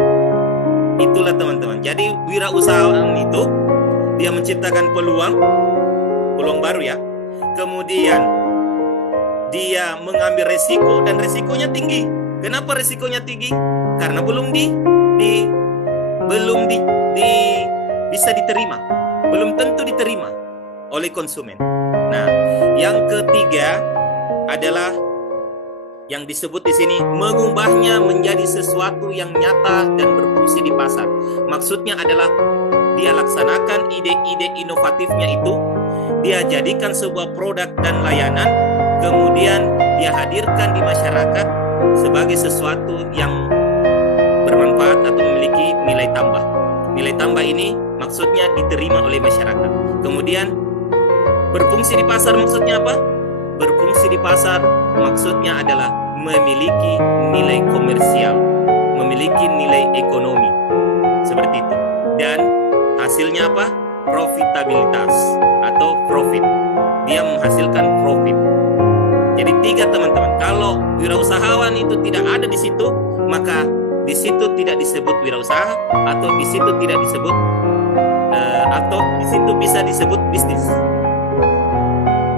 Itulah teman-teman. Jadi wirausahaan itu dia menciptakan peluang baru ya. Kemudian dia mengambil resiko, dan resikonya tinggi. Kenapa resikonya tinggi? Karena belum bisa diterima, belum tentu diterima oleh konsumen. Nah, yang ketiga adalah yang disebut di sini mengubahnya menjadi sesuatu yang nyata dan berfungsi di pasar. Maksudnya adalah dia laksanakan ide-ide inovatifnya itu dia jadikan sebuah produk dan layanan, kemudian dia hadirkan di masyarakat sebagai sesuatu yang bermanfaat atau memiliki nilai tambah. Nilai tambah ini maksudnya diterima oleh masyarakat. Kemudian berfungsi di pasar maksudnya apa? Berfungsi di pasar maksudnya adalah memiliki nilai komersial, memiliki nilai ekonomi, seperti itu. Dan hasilnya apa? Profitabilitas atau profit. Dia menghasilkan profit. Jadi 3 teman-teman. Kalau wirausahawan itu tidak ada di situ, maka di situ tidak disebut wirausaha, atau di situ tidak disebut atau di situ bisa disebut bisnis.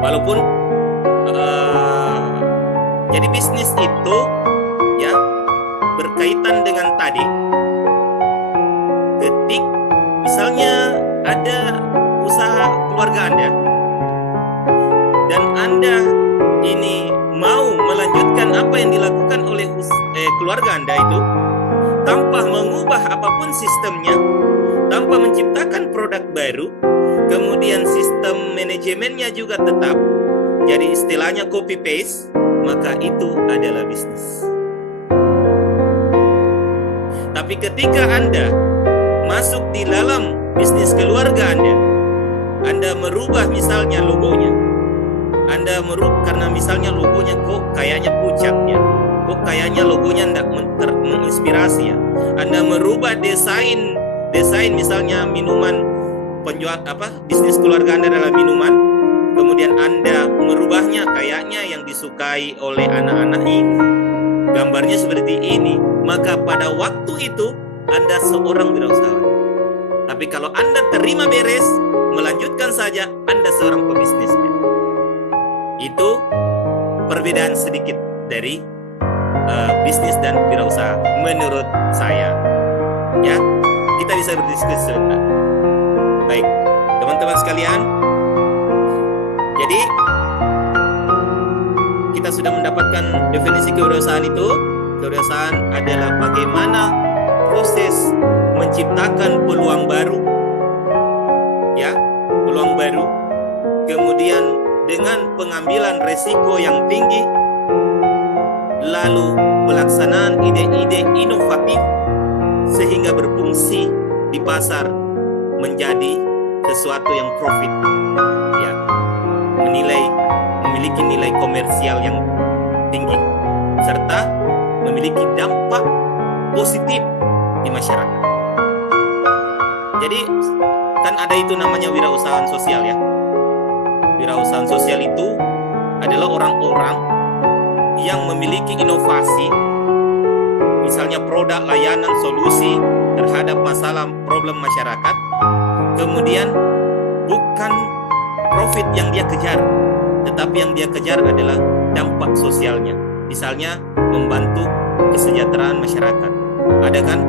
Walaupun jadi bisnis itu ya berkaitan dengan tadi. Ketik misalnya ada usaha keluarga Anda dan Anda ini mau melanjutkan apa yang dilakukan oleh keluarga Anda itu tanpa mengubah apapun sistemnya, tanpa menciptakan produk baru, kemudian sistem manajemennya juga tetap, jadi istilahnya copy paste, maka itu adalah bisnis. Tapi ketika Anda masuk di dalam bisnis keluarga Anda merubah misalnya logonya, Anda merubah karena misalnya logonya kok kayaknya pucat ya, kok kayaknya logonya tidak menginspirasi ya. Anda merubah desain misalnya minuman, penjual bisnis keluarga Anda adalah minuman, kemudian Anda merubahnya kayaknya yang disukai oleh anak-anak ini, gambarnya seperti ini, maka pada waktu itu Anda seorang wirausahawan. Tapi kalau Anda terima beres, melanjutkan saja, Anda seorang pebisnismen. Itu perbedaan sedikit dari bisnis dan wirausaha menurut saya. Ya, kita bisa berdiskusi sebentar. Baik, teman-teman sekalian. Jadi kita sudah mendapatkan definisi kewirausahaan itu. Kewirausahaan adalah bagaimana proses menciptakan peluang baru, ya, peluang baru. Kemudian dengan pengambilan resiko yang tinggi, lalu pelaksanaan ide-ide inovatif sehingga berfungsi di pasar menjadi sesuatu yang profit, ya, memiliki nilai komersial yang tinggi serta memiliki dampak positif di masyarakat. Jadi kan ada itu namanya wirausahaan sosial ya. Wirausahaan sosial itu adalah orang-orang yang memiliki inovasi, misalnya produk, layanan, solusi terhadap masalah problem masyarakat, kemudian bukan profit yang dia kejar, tetapi yang dia kejar adalah dampak sosialnya, misalnya membantu kesejahteraan masyarakat. Ada kan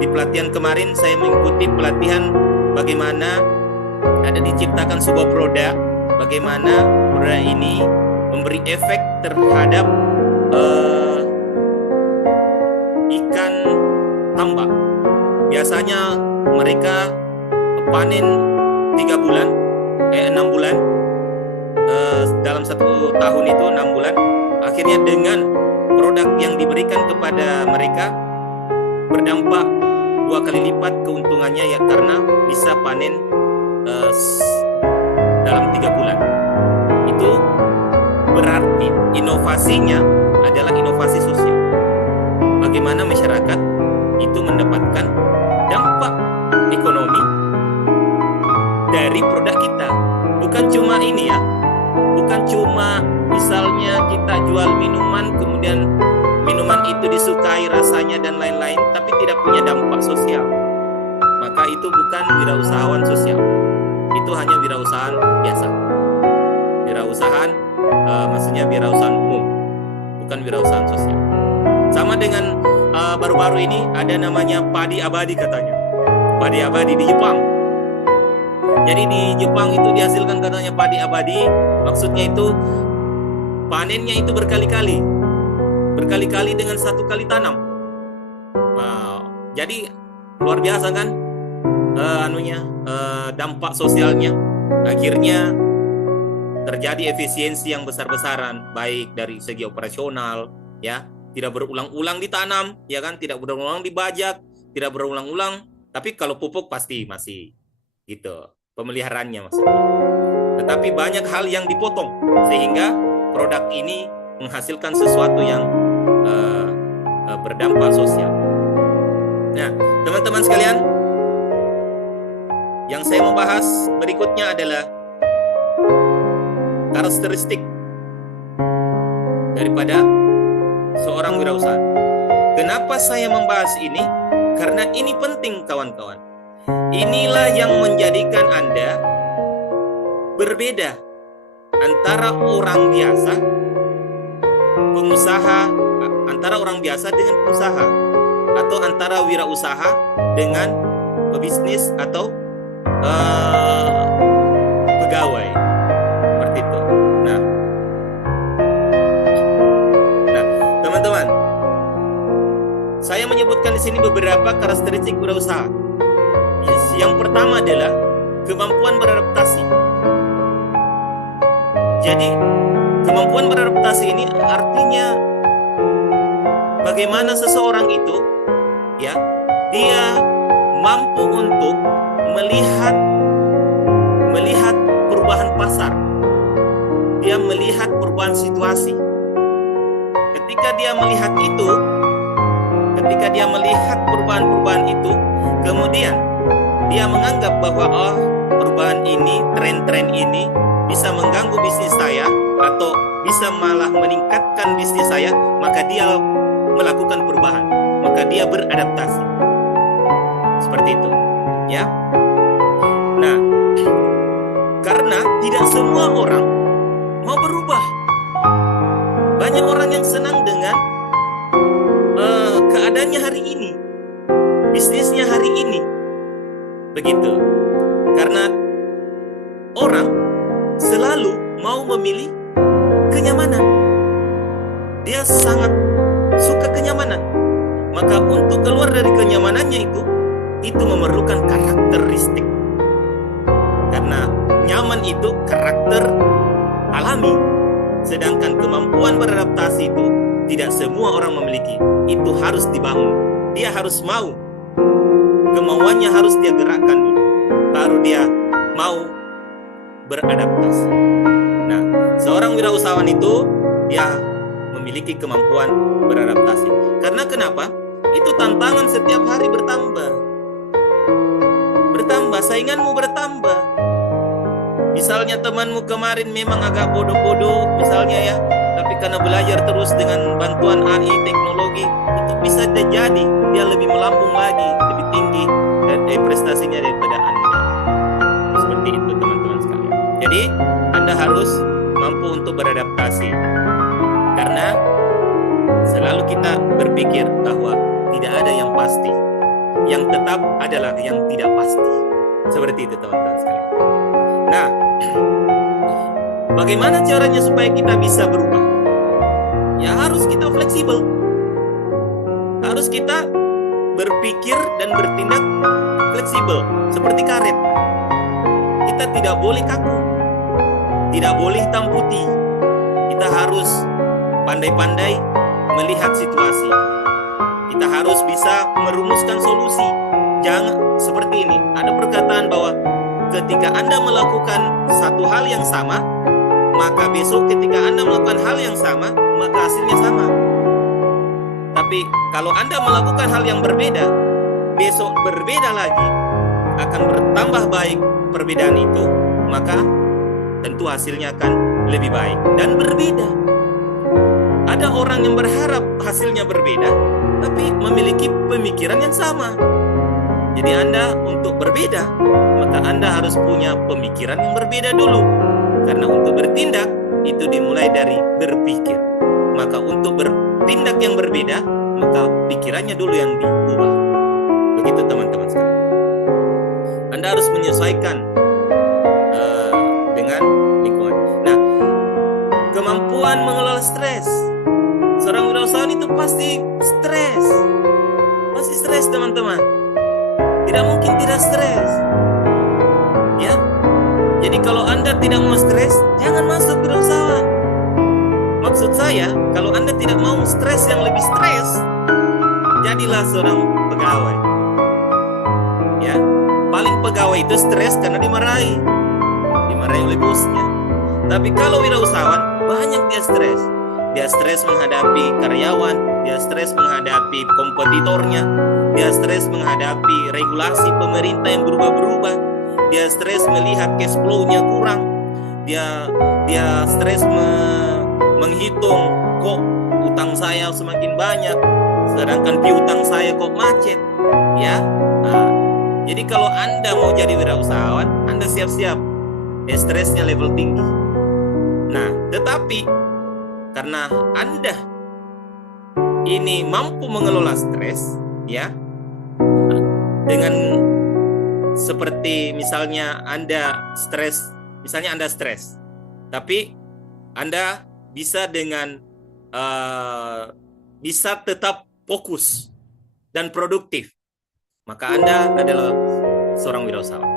di pelatihan kemarin saya mengikuti pelatihan bagaimana ada diciptakan sebuah produk, bagaimana produk ini memberi efek terhadap ikan tambak. Biasanya mereka panen 6 bulan, dalam 1 tahun itu 6 bulan. Akhirnya dengan produk yang diberikan kepada mereka berdampak 2 kali lipat keuntungannya ya, karena bisa panen dalam 3 bulan. Itu berarti inovasinya adalah inovasi sosial. Bagaimana masyarakat itu mendapatkan dampak ekonomi dari produk kita. Bukan cuma ini ya, bukan cuma misalnya kita jual minuman, kemudian minuman itu disukai rasanya dan lain-lain, tapi tidak punya dampak sosial. Maka itu bukan wirausahawan sosial. Itu hanya wirausahaan biasa. Wirausahaan maksudnya wirausahaan umum, bukan wirausahaan sosial. Sama dengan baru-baru ini ada namanya padi abadi katanya. Padi abadi di Jepang. Jadi di Jepang itu dihasilkan katanya padi abadi, maksudnya itu panennya itu berkali-kali dengan 1 kali tanam. Jadi luar biasa kan dampak sosialnya. akhirnya terjadi efisiensi yang besar-besaran, baik dari segi operasional, ya, tidak berulang-ulang ditanam, ya kan, tidak berulang-ulang dibajak, tidak berulang-ulang. Tapi kalau pupuk pasti masih gitu, pemeliharaannya maksudnya. Tetapi banyak hal yang dipotong sehingga produk ini menghasilkan sesuatu yang berdampak sosial. Nah, teman-teman sekalian, yang saya mau bahas berikutnya adalah karakteristik daripada seorang wirausaha. Kenapa saya membahas ini? Karena ini penting, kawan-kawan. Inilah yang menjadikan Anda berbeda antara orang biasa, pengusaha, antara orang biasa dengan pengusaha, atau antara wirausaha dengan pebisnis atau pegawai. Seperti itu. Nah, teman-teman, saya menyebutkan di sini beberapa karakteristik wirausaha. Yang pertama adalah kemampuan beradaptasi. Jadi, kemampuan beradaptasi ini artinya bagaimana seseorang itu, ya, dia mampu untuk melihat perubahan pasar. Dia melihat perubahan situasi. Ketika dia melihat perubahan itu, kemudian dia menganggap bahwa perubahan ini, tren-tren ini bisa mengganggu bisnis saya atau bisa malah meningkatkan bisnis saya, maka dia melakukan perubahan, maka dia beradaptasi. Seperti itu, ya. Nah, karena tidak semua orang mau berubah. Banyak orang yang senang dengan keadaannya hari ini, bisnisnya hari ini. Begitu. Karena orang selalu mau memilih kenyamanan. Dia sangat suka kenyamanan. Maka untuk keluar dari kenyamanannya itu memerlukan karakteristik. Karena nyaman itu karakter alami. Sedangkan kemampuan beradaptasi itu tidak semua orang memiliki. Itu harus dibangun. Dia harus mau. Kemauannya harus dia gerakkan dulu. Baru dia mau beradaptasi. Nah, seorang wirausahawan itu dia memiliki kemampuan beradaptasi. Karena kenapa? Itu tantangan setiap hari bertambah. Sainganmu bertambah. Misalnya temanmu kemarin memang agak bodoh-bodoh, misalnya ya, tapi karena belajar terus dengan bantuan AI, teknologi, itu bisa jadi dia lebih melambung lagi, lebih tinggi dari prestasinya daripada Anda. Seperti itu teman-teman sekalian. Jadi Anda harus mampu untuk beradaptasi. Karena selalu kita berpikir bahwa tidak ada yang pasti. Yang tetap adalah yang tidak pasti. Seperti itu teman-teman sekalian. Nah, bagaimana caranya supaya kita bisa berubah? Ya harus kita fleksibel. Harus kita berpikir dan bertindak fleksibel. Seperti karet. Kita tidak boleh kaku. Tidak boleh hitam putih. Kita harus pandai-pandai melihat situasi. Kita harus bisa merumuskan solusi. Jangan seperti ini. Ada perkataan bahwa ketika Anda melakukan satu hal yang sama, maka besok ketika Anda melakukan hal yang sama, maka hasilnya sama. Tapi kalau Anda melakukan hal yang berbeda, besok berbeda lagi, akan bertambah baik perbedaan itu, maka tentu hasilnya akan lebih baik dan berbeda. Ada orang yang berharap hasilnya berbeda, tapi memiliki pemikiran yang sama. Jadi Anda untuk berbeda, maka Anda harus punya pemikiran yang berbeda dulu. Karena untuk bertindak, itu dimulai dari berpikir. Maka untuk bertindak yang berbeda, maka pikirannya dulu yang diubah. Begitu teman-teman sekalian. Anda harus menyesuaikan dengan lingkungan. Nah, kemampuan mengelola stres. Seorang wirausahawan itu pasti stres. Pasti stres teman-teman. Tidak mungkin tidak stres. Ya. Jadi kalau Anda tidak mau stres, jangan masuk wirausahaan. Maksud saya, kalau Anda tidak mau stres yang lebih stres, jadilah seorang pegawai. Ya, paling pegawai itu stres karena dimarahi oleh bosnya. Tapi kalau wirausahawan, banyak dia stres. Dia stres menghadapi karyawan, dia stres menghadapi kompetitornya, dia stres menghadapi regulasi pemerintah yang berubah-berubah, dia stres melihat cash flow-nya kurang, dia stres menghitung kok utang saya semakin banyak, sedangkan piutang saya kok macet, ya. Nah, jadi kalau Anda mau jadi wirausahawan, Anda siap-siap, stresnya level tinggi. Nah, tetapi karena Anda ini mampu mengelola stres, ya, dengan seperti misalnya Anda stres, tapi Anda bisa dengan bisa tetap fokus dan produktif, maka Anda adalah seorang wirausahawan.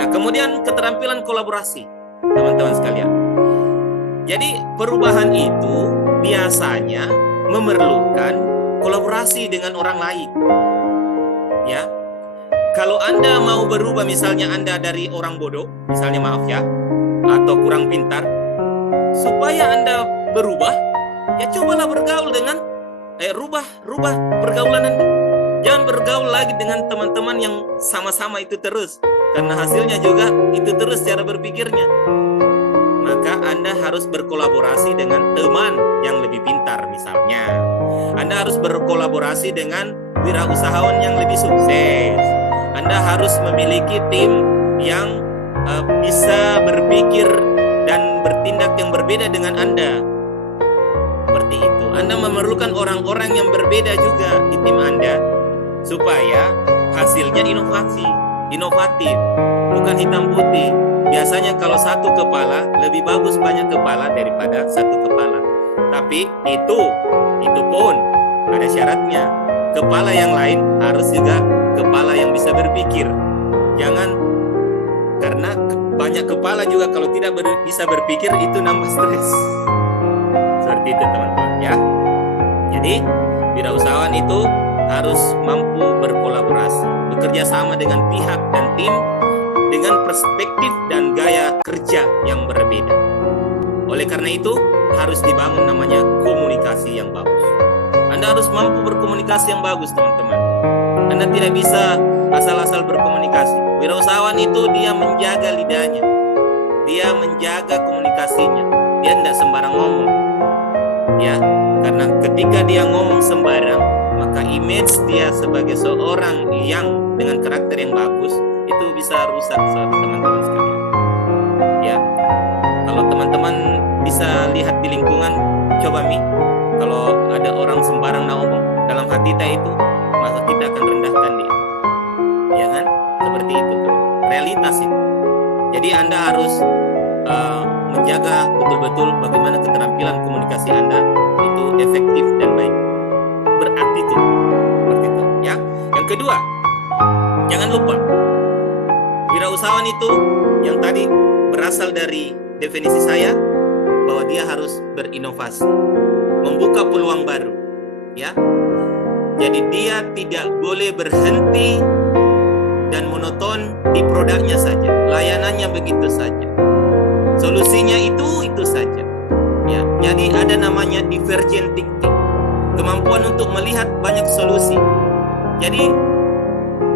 Nah, kemudian keterampilan kolaborasi, teman-teman sekalian. Jadi perubahan itu biasanya memerlukan kolaborasi dengan orang lain. Ya. Kalau Anda mau berubah, misalnya Anda dari orang bodoh, misalnya maaf ya, atau kurang pintar, supaya Anda berubah, ya cobalah bergaul dengan rubah pergaulan Anda. Jangan bergaul lagi dengan teman-teman yang sama-sama itu terus, karena hasilnya juga itu terus cara berpikirnya. Maka Anda harus berkolaborasi dengan teman yang lebih pintar misalnya. Anda harus berkolaborasi dengan wirausahawan yang lebih sukses. Anda harus memiliki tim yang bisa berpikir dan bertindak yang berbeda dengan Anda. Seperti itu. Anda memerlukan orang-orang yang berbeda juga di tim Anda supaya hasilnya inovatif, bukan hitam putih. Biasanya kalau satu kepala lebih bagus banyak kepala daripada satu kepala. Tapi itu pun ada syaratnya. Kepala yang lain harus juga kepala yang bisa berpikir. Jangan karena banyak kepala juga kalau tidak bisa berpikir itu nambah stres. Seperti itu teman-teman ya. Jadi wirausahawan itu harus mampu berkolaborasi, bekerja sama dengan pihak dan tim dengan perspektif dan gaya kerja yang berbeda. Oleh karena itu, harus dibangun namanya komunikasi yang bagus. Anda harus mampu berkomunikasi yang bagus, teman-teman. Anda tidak bisa asal-asal berkomunikasi. Wirausahawan itu dia menjaga lidahnya. Dia menjaga komunikasinya. Dia tidak sembarang ngomong. Ya, karena ketika dia ngomong sembarang, maka image dia sebagai seorang yang dengan karakter yang bagus itu bisa rusak teman-teman sekalian. Ya, kalau teman-teman bisa lihat di lingkungan, coba kalau ada orang sembarang ngomong dalam hati kita itu, maka kita akan rendahkan dia. Ya kan? Seperti itu kan. Realitas itu. Jadi Anda harus menjaga betul-betul bagaimana keterampilan komunikasi Anda itu efektif dan baik. Berattitude. Seperti itu, ya. Yang kedua, jangan lupa wirausahawan itu yang tadi berasal dari definisi saya bahwa dia harus berinovasi, membuka peluang baru, ya. Jadi dia tidak boleh berhenti dan monoton di produknya saja, layanannya begitu saja, solusinya itu saja, ya. Jadi ada namanya divergent thinking, kemampuan untuk melihat banyak solusi. Jadi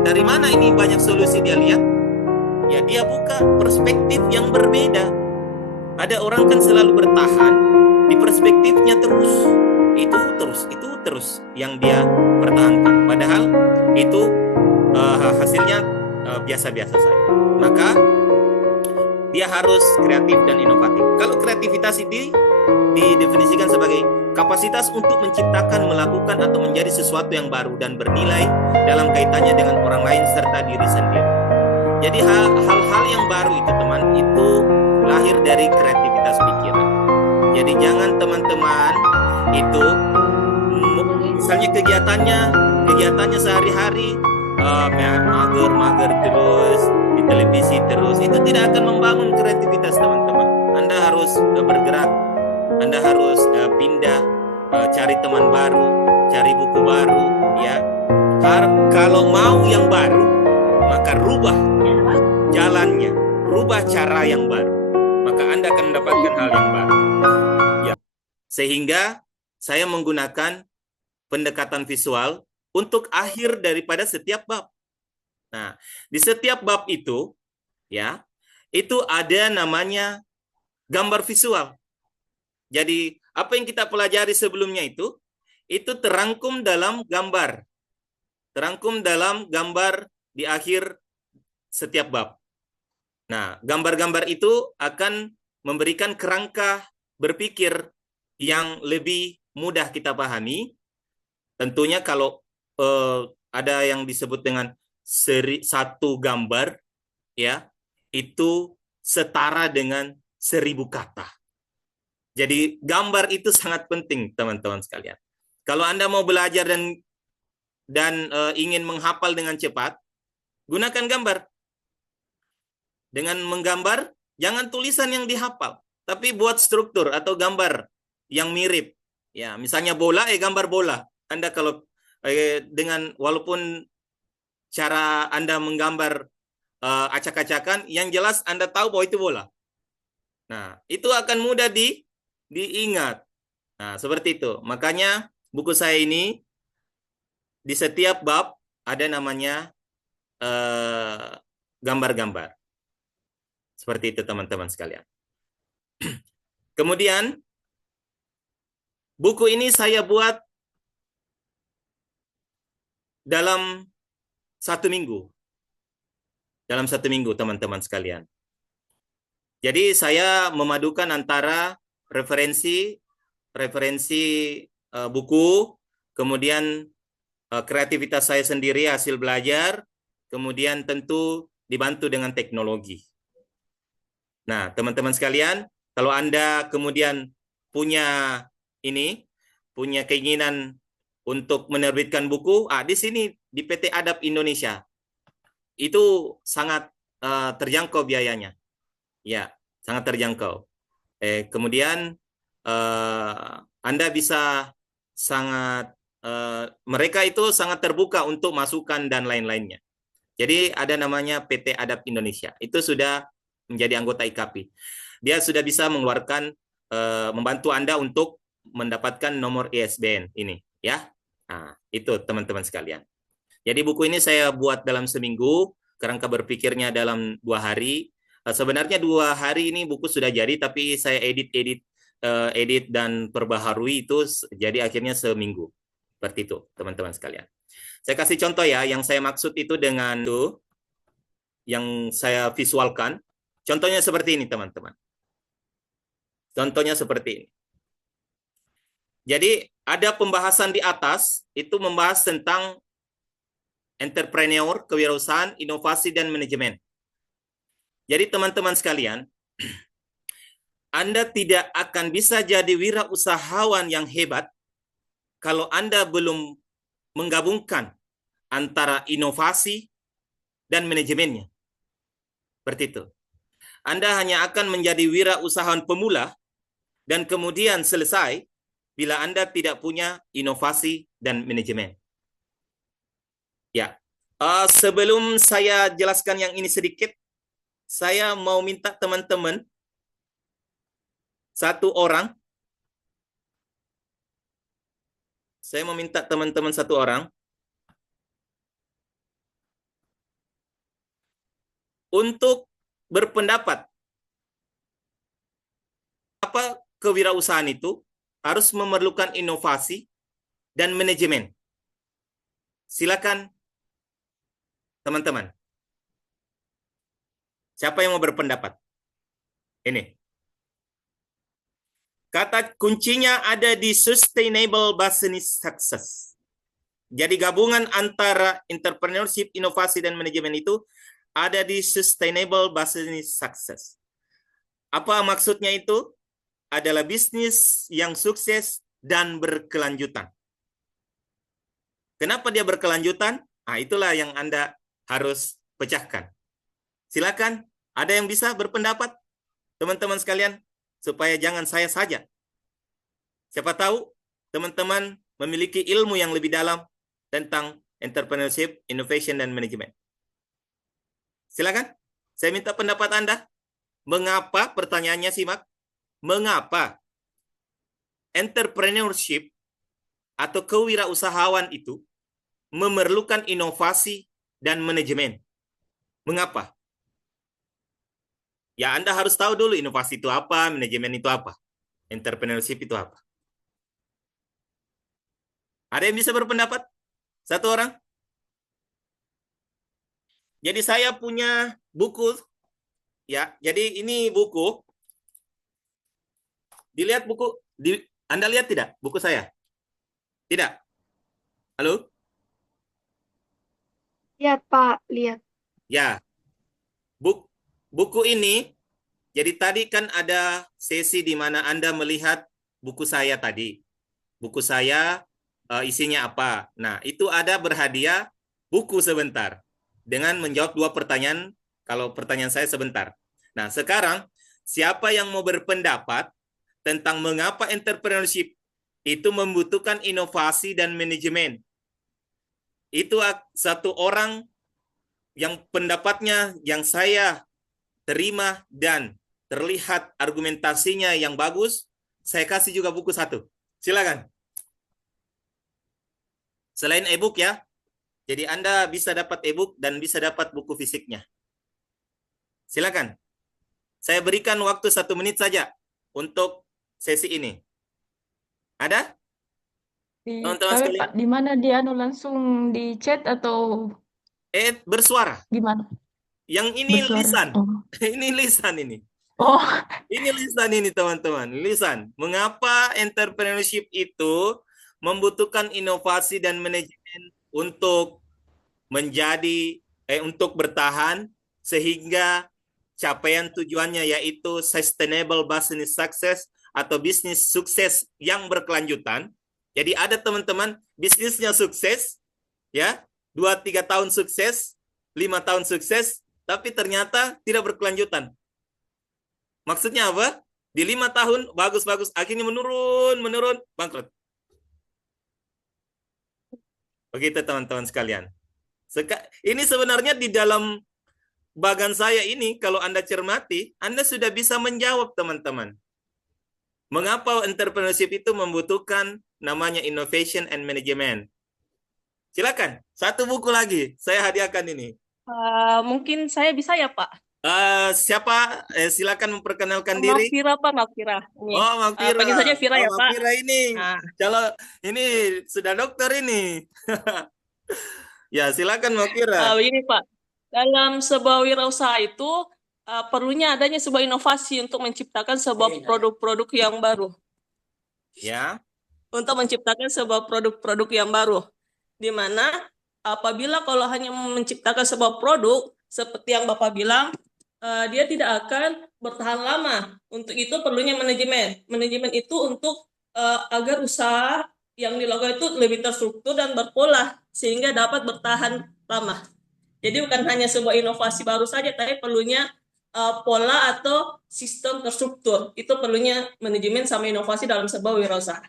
dari mana ini banyak solusi dia lihat? Ya dia buka perspektif yang berbeda. Ada orang kan selalu bertahan di perspektifnya itu terus yang dia pertahankan. Padahal itu hasilnya biasa-biasa saja. Maka dia harus kreatif dan inovatif. Kalau kreativitas itu didefinisikan sebagai kapasitas untuk menciptakan, melakukan atau menjadi sesuatu yang baru dan bernilai dalam kaitannya dengan orang lain serta diri sendiri. Jadi hal-hal yang baru itu teman, itu lahir dari kreativitas pikiran. Jadi jangan teman-teman itu misalnya kegiatannya sehari-hari mager terus, di televisi terus, itu tidak akan membangun kreativitas teman-teman. Anda harus bergerak, Anda harus pindah, cari teman baru, cari buku baru, ya. Kalau mau yang baru, maka rubah jalannya, rubah cara yang baru, maka Anda akan mendapatkan hal yang baru. Ya. Sehingga saya menggunakan pendekatan visual untuk akhir daripada setiap bab. Nah, di setiap bab itu, ya, itu ada namanya gambar visual. Jadi, apa yang kita pelajari sebelumnya itu terangkum dalam gambar. Terangkum dalam gambar di akhir setiap bab. Nah, gambar-gambar itu akan memberikan kerangka berpikir yang lebih mudah kita pahami. Tentunya kalau ada yang disebut dengan satu gambar, ya, itu setara dengan 1000 kata. Jadi gambar itu sangat penting, teman-teman sekalian. Kalau Anda mau belajar dan ingin menghafal dengan cepat, gunakan gambar. Dengan menggambar, jangan tulisan yang dihafal, tapi buat struktur atau gambar yang mirip. Ya, misalnya bola, gambar bola. Anda kalau dengan walaupun cara Anda menggambar acak-acakan, yang jelas Anda tahu bahwa itu bola. Nah, itu akan mudah diingat. Nah, seperti itu. Makanya buku saya ini di setiap bab ada namanya gambar-gambar. Seperti itu teman-teman sekalian. Kemudian buku ini saya buat dalam 1 minggu. Dalam 1 minggu teman-teman sekalian. Jadi saya memadukan antara referensi buku, kemudian kreativitas saya sendiri hasil belajar, kemudian tentu dibantu dengan teknologi. Nah, teman-teman sekalian, kalau Anda kemudian punya keinginan untuk menerbitkan buku, di sini di PT Adab Indonesia itu sangat terjangkau biayanya, ya, sangat terjangkau. Kemudian Anda bisa mereka itu sangat terbuka untuk masukan dan lain-lainnya. Jadi ada namanya PT Adab Indonesia, itu sudah menjadi anggota IKAPI. Dia sudah bisa mengeluarkan membantu Anda untuk mendapatkan nomor ISBN ini, ya. Nah, itu teman-teman sekalian. Jadi buku ini saya buat dalam seminggu, kerangka berpikirnya dalam 2 hari. Sebenarnya 2 hari ini buku sudah jadi, tapi saya edit dan perbaharui itu, jadi akhirnya seminggu. Seperti itu, teman-teman sekalian. Saya kasih contoh ya, yang saya maksud itu dengan itu, yang saya visualkan. Contohnya seperti ini, teman-teman. Contohnya seperti ini. Jadi, ada pembahasan di atas, itu membahas tentang entrepreneur, kewirausahaan, inovasi, dan manajemen. Jadi, teman-teman sekalian, Anda tidak akan bisa jadi wirausahawan yang hebat kalau Anda belum menggabungkan antara inovasi dan manajemennya. Seperti itu. Anda hanya akan menjadi wirausahawan pemula dan kemudian selesai bila Anda tidak punya inovasi dan manajemen. Ya, sebelum saya jelaskan yang ini sedikit, saya mau minta teman-teman satu orang untuk berpendapat apa kewirausahaan itu harus memerlukan inovasi dan manajemen. Silakan teman-teman. Siapa yang mau berpendapat? Ini. Kata kuncinya ada di sustainable business success. Jadi gabungan antara entrepreneurship, inovasi, dan manajemen itu ada di sustainable business success. Apa maksudnya itu? Adalah bisnis yang sukses dan berkelanjutan. Kenapa dia berkelanjutan? Itulah yang Anda harus pecahkan. Silakan, ada yang bisa berpendapat, teman-teman sekalian, supaya jangan saya saja. Siapa tahu teman-teman memiliki ilmu yang lebih dalam tentang entrepreneurship, innovation, dan manajemen. Silakan, saya minta pendapat Anda. Mengapa, pertanyaannya simak, mengapa entrepreneurship atau kewirausahaan itu memerlukan inovasi dan manajemen? Mengapa? Ya, Anda harus tahu dulu inovasi itu apa, manajemen itu apa, entrepreneurship itu apa. Ada yang bisa berpendapat? Satu orang? Jadi saya punya buku, ya. Jadi ini buku. Dilihat buku, Anda lihat tidak buku saya? Tidak? Halo? Lihat, Pak, lihat. Ya. Buku ini, jadi tadi kan ada sesi di mana Anda melihat buku saya tadi. Buku saya isinya apa? Nah, itu ada berhadiah buku sebentar dengan menjawab 2 pertanyaan. Kalau pertanyaan saya sebentar. Nah, sekarang siapa yang mau berpendapat tentang mengapa entrepreneurship itu membutuhkan inovasi dan manajemen? Itu satu orang yang pendapatnya yang saya terima dan terlihat argumentasinya yang bagus, saya kasih juga buku 1. Silakan. Selain e-book ya. Jadi Anda bisa dapat e-book dan bisa dapat buku fisiknya. Silakan. Saya berikan waktu 1 menit saja untuk sesi ini. Ada? Teman-teman Tapi sekalian. Pak, di mana dia langsung di chat atau Bersuara. gimana? Yang ini Bersuara. lisan. Oh. Ini lisan ini. Oh, Ini lisan ini teman-teman. Lisan. Mengapa entrepreneurship itu membutuhkan inovasi dan manajemen untuk untuk bertahan sehingga capaian tujuannya yaitu sustainable business success atau bisnis sukses yang berkelanjutan. Jadi ada teman-teman bisnisnya sukses, ya 2-3 tahun sukses, 5 tahun sukses, tapi ternyata tidak berkelanjutan. Maksudnya apa? Di 5 tahun bagus-bagus, akhirnya menurun, bangkrut. Begitu teman-teman sekalian. Ini sebenarnya di dalam bagan saya ini, kalau Anda cermati, Anda sudah bisa menjawab teman-teman. Mengapa entrepreneurship itu membutuhkan namanya innovation and management? Silakan, 1 buku lagi saya hadiahkan ini. Mungkin saya bisa ya, Pak. Siapa? Silakan memperkenalkan diri. Makfira, Pak, Makfira. Ini. Oh, Makfira. Panggil saja Fira ya, Pak. Makfira ini. Nah. Kalau ini sudah dokter ini. Ya, silakan Makfira. Begini, Pak. Dalam sebuah wirausaha itu perlunya adanya sebuah inovasi untuk menciptakan sebuah produk-produk yang baru. Ya. Untuk menciptakan sebuah produk-produk yang baru. Di mana apabila kalau hanya menciptakan sebuah produk, seperti yang Bapak bilang, dia tidak akan bertahan lama. Untuk itu perlunya manajemen. Manajemen itu untuk agar usaha yang dilakukan itu lebih terstruktur dan berpola, sehingga dapat bertahan lama. Jadi bukan hanya sebuah inovasi baru saja, tapi perlunya pola atau sistem terstruktur. Itu perlunya manajemen sama inovasi dalam sebuah wirausaha.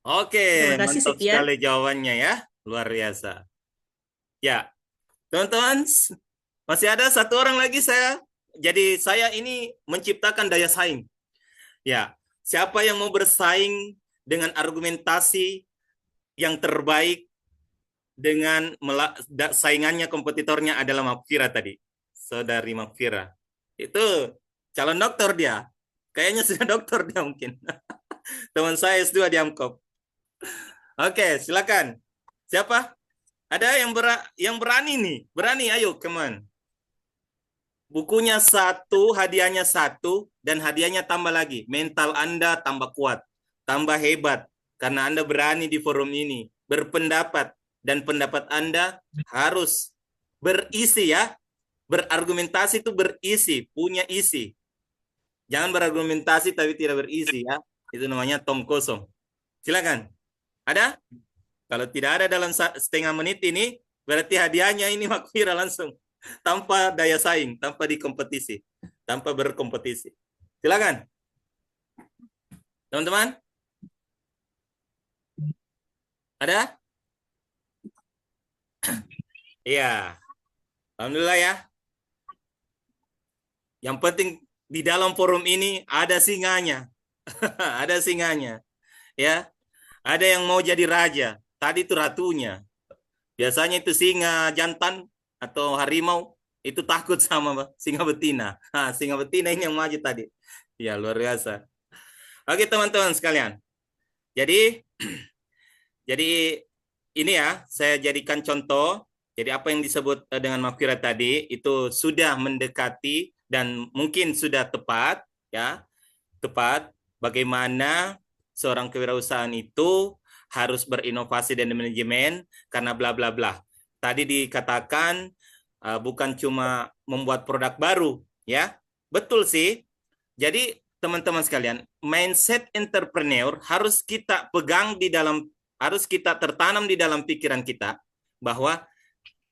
Oke, Terima kasih, mantap sekian. sekali jawabannya ya. Luar biasa. Ya, teman-teman, masih ada 1 orang lagi saya. Jadi saya ini menciptakan daya saing. Ya, siapa yang mau bersaing dengan argumentasi yang terbaik dengan saingannya, kompetitornya adalah Makfira tadi. Saudari Makfira. Itu calon dokter dia. Kayaknya sudah dokter dia mungkin. Teman saya S2 di Amkop. Oke, silakan. Siapa? Ada yang berani nih. Berani, ayo, come on. Bukunya 1, hadiahnya 1, dan hadiahnya tambah lagi. Mental Anda tambah kuat, tambah hebat. Karena Anda berani di forum ini. Berpendapat. Dan pendapat Anda harus berisi ya. Berargumentasi itu berisi, punya isi. Jangan berargumentasi tapi tidak berisi ya. Itu namanya tong kosong. Silakan. Ada? Kalau tidak ada dalam setengah menit ini, berarti hadiahnya ini Makfira langsung. tanpa daya saing, tanpa dikompetisi, tanpa berkompetisi. Silakan. Teman-teman? Ada? Iya. Alhamdulillah ya. Yang penting di dalam forum ini ada singanya. Ada singanya. Ya. Ada yang mau jadi raja. Tadi itu ratunya. Biasanya itu singa jantan atau harimau itu takut sama singa betina. Nah, singa betina ini yang maju tadi. Ya, luar biasa. Oke, teman-teman sekalian. Jadi ini ya, saya jadikan contoh. Jadi apa yang disebut dengan Mafira tadi itu sudah mendekati dan mungkin sudah tepat, ya, tepat bagaimana seorang kewirausahaan itu harus berinovasi dan manajemen karena bla bla bla. Tadi dikatakan bukan cuma membuat produk baru, ya, betul sih. Jadi teman-teman sekalian, mindset entrepreneur harus kita pegang harus kita tertanam di dalam pikiran kita bahwa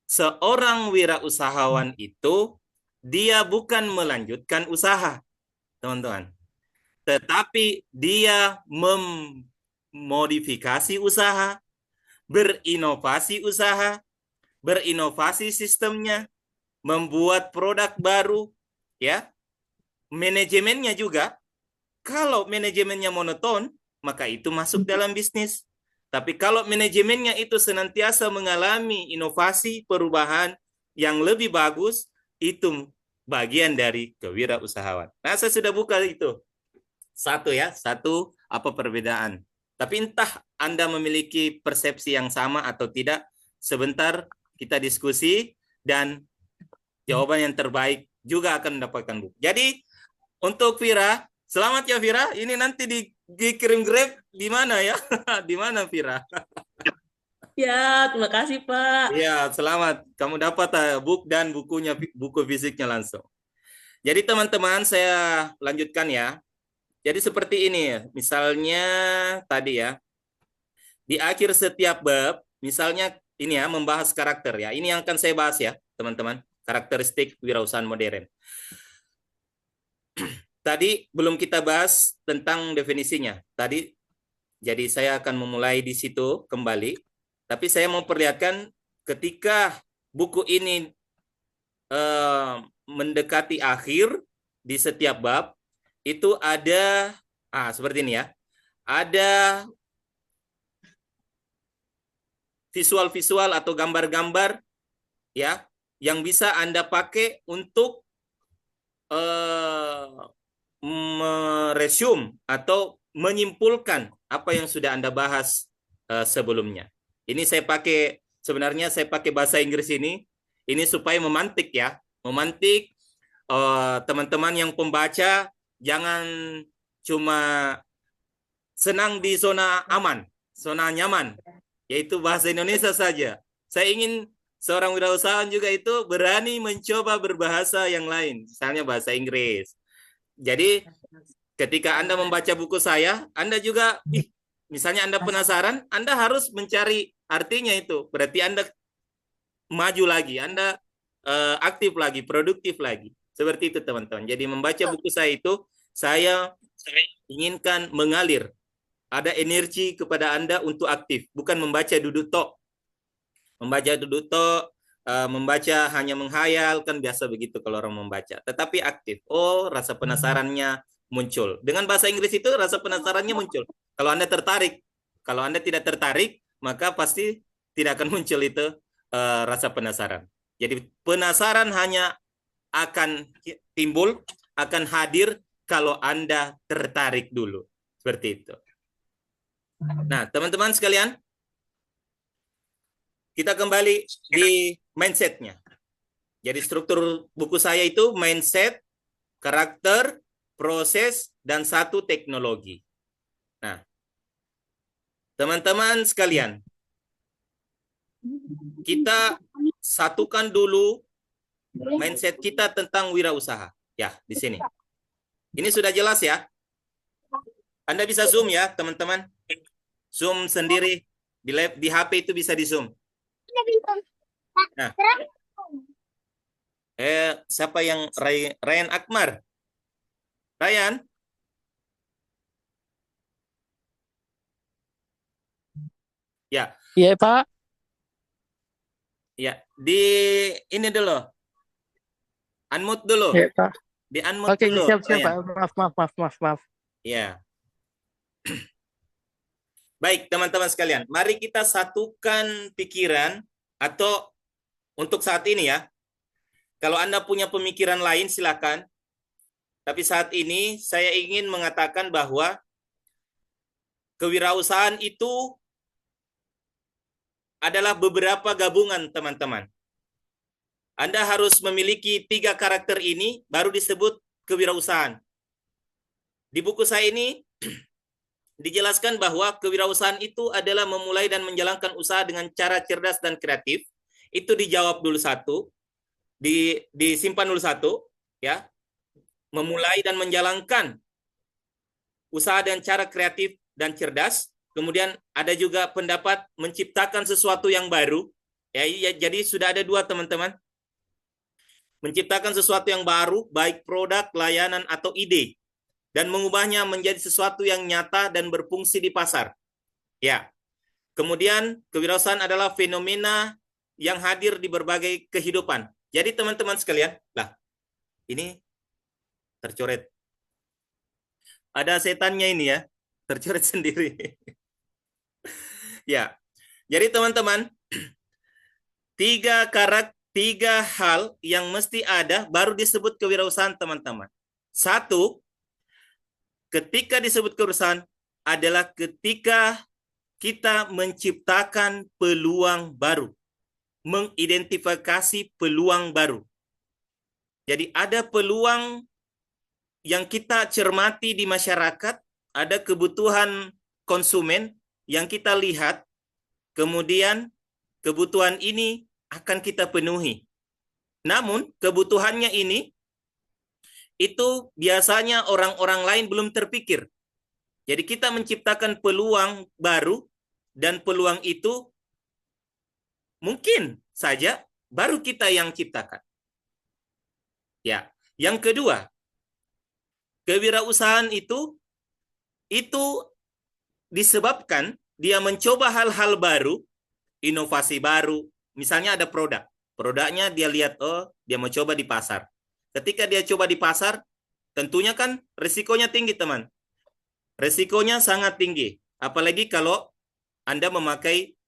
seorang wirausahawan itu dia bukan melanjutkan usaha, teman-teman. Tetapi dia memodifikasi usaha, berinovasi usaha, berinovasi sistemnya, membuat produk baru, ya. Manajemennya juga, kalau manajemennya monoton, maka itu masuk dalam bisnis. Tapi kalau manajemennya itu senantiasa mengalami inovasi, perubahan yang lebih bagus, itu bagian dari kewirausahaan. Nah, saya sudah buka itu. Satu ya, satu apa perbedaan. Tapi entah Anda memiliki persepsi yang sama atau tidak, sebentar kita diskusi dan jawaban yang terbaik juga akan mendapatkan buku. Jadi untuk Vira, selamat ya Vira. Ini nanti dikirim Grab di mana ya? Di mana Vira? Ya, terima kasih Pak. Ya, selamat. Kamu dapat book dan buku fisiknya langsung. Jadi teman-teman, saya lanjutkan ya. Jadi seperti ini, misalnya tadi ya, di akhir setiap bab, misalnya ini ya, membahas karakter ya. Ini yang akan saya bahas ya, teman-teman. Karakteristik wirausahaan modern. Tadi belum kita bahas tentang definisinya. Tadi, jadi saya akan memulai di situ kembali. Tapi saya mau perlihatkan ketika buku ini mendekati akhir di setiap bab, itu ada, seperti ini ya, ada visual-visual atau gambar-gambar ya, yang bisa Anda pakai untuk meresume atau menyimpulkan apa yang sudah Anda bahas sebelumnya. Ini sebenarnya saya pakai bahasa Inggris ini supaya memantik ya, memantik teman-teman yang pembaca jangan cuma senang di zona aman, zona nyaman, yaitu bahasa Indonesia saja. Saya ingin seorang wirausahawan juga itu berani mencoba berbahasa yang lain, misalnya bahasa Inggris. Jadi ketika Anda membaca buku saya, Anda juga, misalnya Anda penasaran, Anda harus mencari artinya itu. Berarti Anda maju lagi, Anda aktif lagi, produktif lagi. Seperti itu teman-teman. Jadi membaca buku saya itu, saya inginkan mengalir. Ada energi kepada Anda untuk aktif, bukan membaca duduk tok. Membaca duduk tok, membaca hanya menghayal, kan biasa begitu kalau orang membaca. Tetapi aktif. Oh, rasa penasarannya muncul. Dengan bahasa Inggris itu rasa penasarannya muncul. Kalau Anda tertarik. Kalau Anda tidak tertarik, maka pasti tidak akan muncul itu rasa penasaran. Jadi penasaran hanya akan timbul, akan hadir kalau Anda tertarik dulu. Seperti itu. Nah, teman-teman sekalian, kita kembali di mindset-nya. Jadi struktur buku saya itu mindset, karakter, proses, dan satu teknologi. Nah, teman-teman sekalian, kita satukan dulu mindset kita tentang wirausaha. Ya, di sini. Ini sudah jelas ya. Anda bisa zoom ya, teman-teman. Zoom sendiri. Di HP itu bisa di zoom. Nah, Siapa yang Ryan Akmar? Ryan? Ya, Iya, Pak. ya. Di ini dulu, unmute dulu. Iya, Pak. Di unmute Oke, dulu, siap, siap, Ryan. Pak. Maaf. Ya. Baik, teman-teman sekalian. Mari kita satukan pikiran atau untuk saat ini ya. Kalau Anda punya pemikiran lain silakan. Tapi saat ini saya ingin mengatakan bahwa kewirausahaan itu adalah beberapa gabungan, teman-teman. Anda harus memiliki 3 karakter ini baru disebut kewirausahaan. Di buku saya ini dijelaskan bahwa kewirausahaan itu adalah memulai dan menjalankan usaha dengan cara cerdas dan kreatif. Itu dijawab dulu satu, disimpan dulu satu, ya. Memulai dan menjalankan usaha dengan cara kreatif dan cerdas. Kemudian ada juga pendapat menciptakan sesuatu yang baru. Ya, jadi sudah ada 2, teman-teman. Menciptakan sesuatu yang baru, baik produk, layanan, atau ide, dan mengubahnya menjadi sesuatu yang nyata dan berfungsi di pasar. Ya. Kemudian kewirausahaan adalah fenomena yang hadir di berbagai kehidupan. Jadi teman-teman sekalian, ini tercoret. Ada setannya ini ya, tercoret sendiri. Ya. Jadi teman-teman, 3 hal yang mesti ada baru disebut kewirausahaan, teman-teman. 1, ketika disebut kewirausahaan adalah ketika kita menciptakan peluang baru, mengidentifikasi peluang baru. Jadi ada peluang yang kita cermati di masyarakat, ada kebutuhan konsumen yang kita lihat, kemudian kebutuhan ini akan kita penuhi. Namun kebutuhannya ini itu biasanya orang-orang lain belum terpikir. Jadi kita menciptakan peluang baru dan peluang itu mungkin saja baru kita yang ciptakan. Ya, yang kedua, kewirausahaan itu disebabkan dia mencoba hal-hal baru, inovasi baru. Misalnya ada produk. Produknya dia lihat, dia mau coba di pasar. Ketika dia coba di pasar, tentunya kan risikonya tinggi, teman. Risikonya sangat tinggi. Apalagi kalau Anda memakai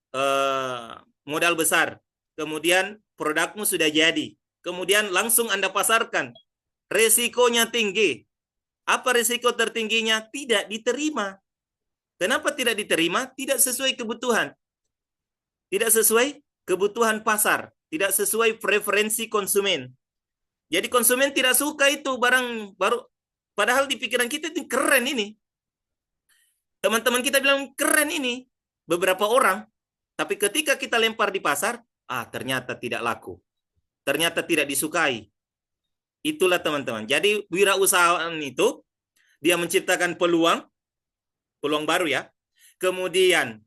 modal besar. Kemudian produkmu sudah jadi. Kemudian langsung Anda pasarkan. Risikonya tinggi. Apa risiko tertingginya? Tidak diterima. Kenapa tidak diterima? Tidak sesuai kebutuhan. Tidak sesuai kebutuhan pasar. Tidak sesuai preferensi konsumen. Jadi konsumen tidak suka itu barang baru. Padahal di pikiran kita itu keren ini. Teman-teman kita bilang keren ini. Beberapa orang. Tapi ketika kita lempar di pasar, ternyata tidak laku. Ternyata tidak disukai. Itulah teman-teman. Jadi wirausahaan itu, dia menciptakan peluang baru ya. Kemudian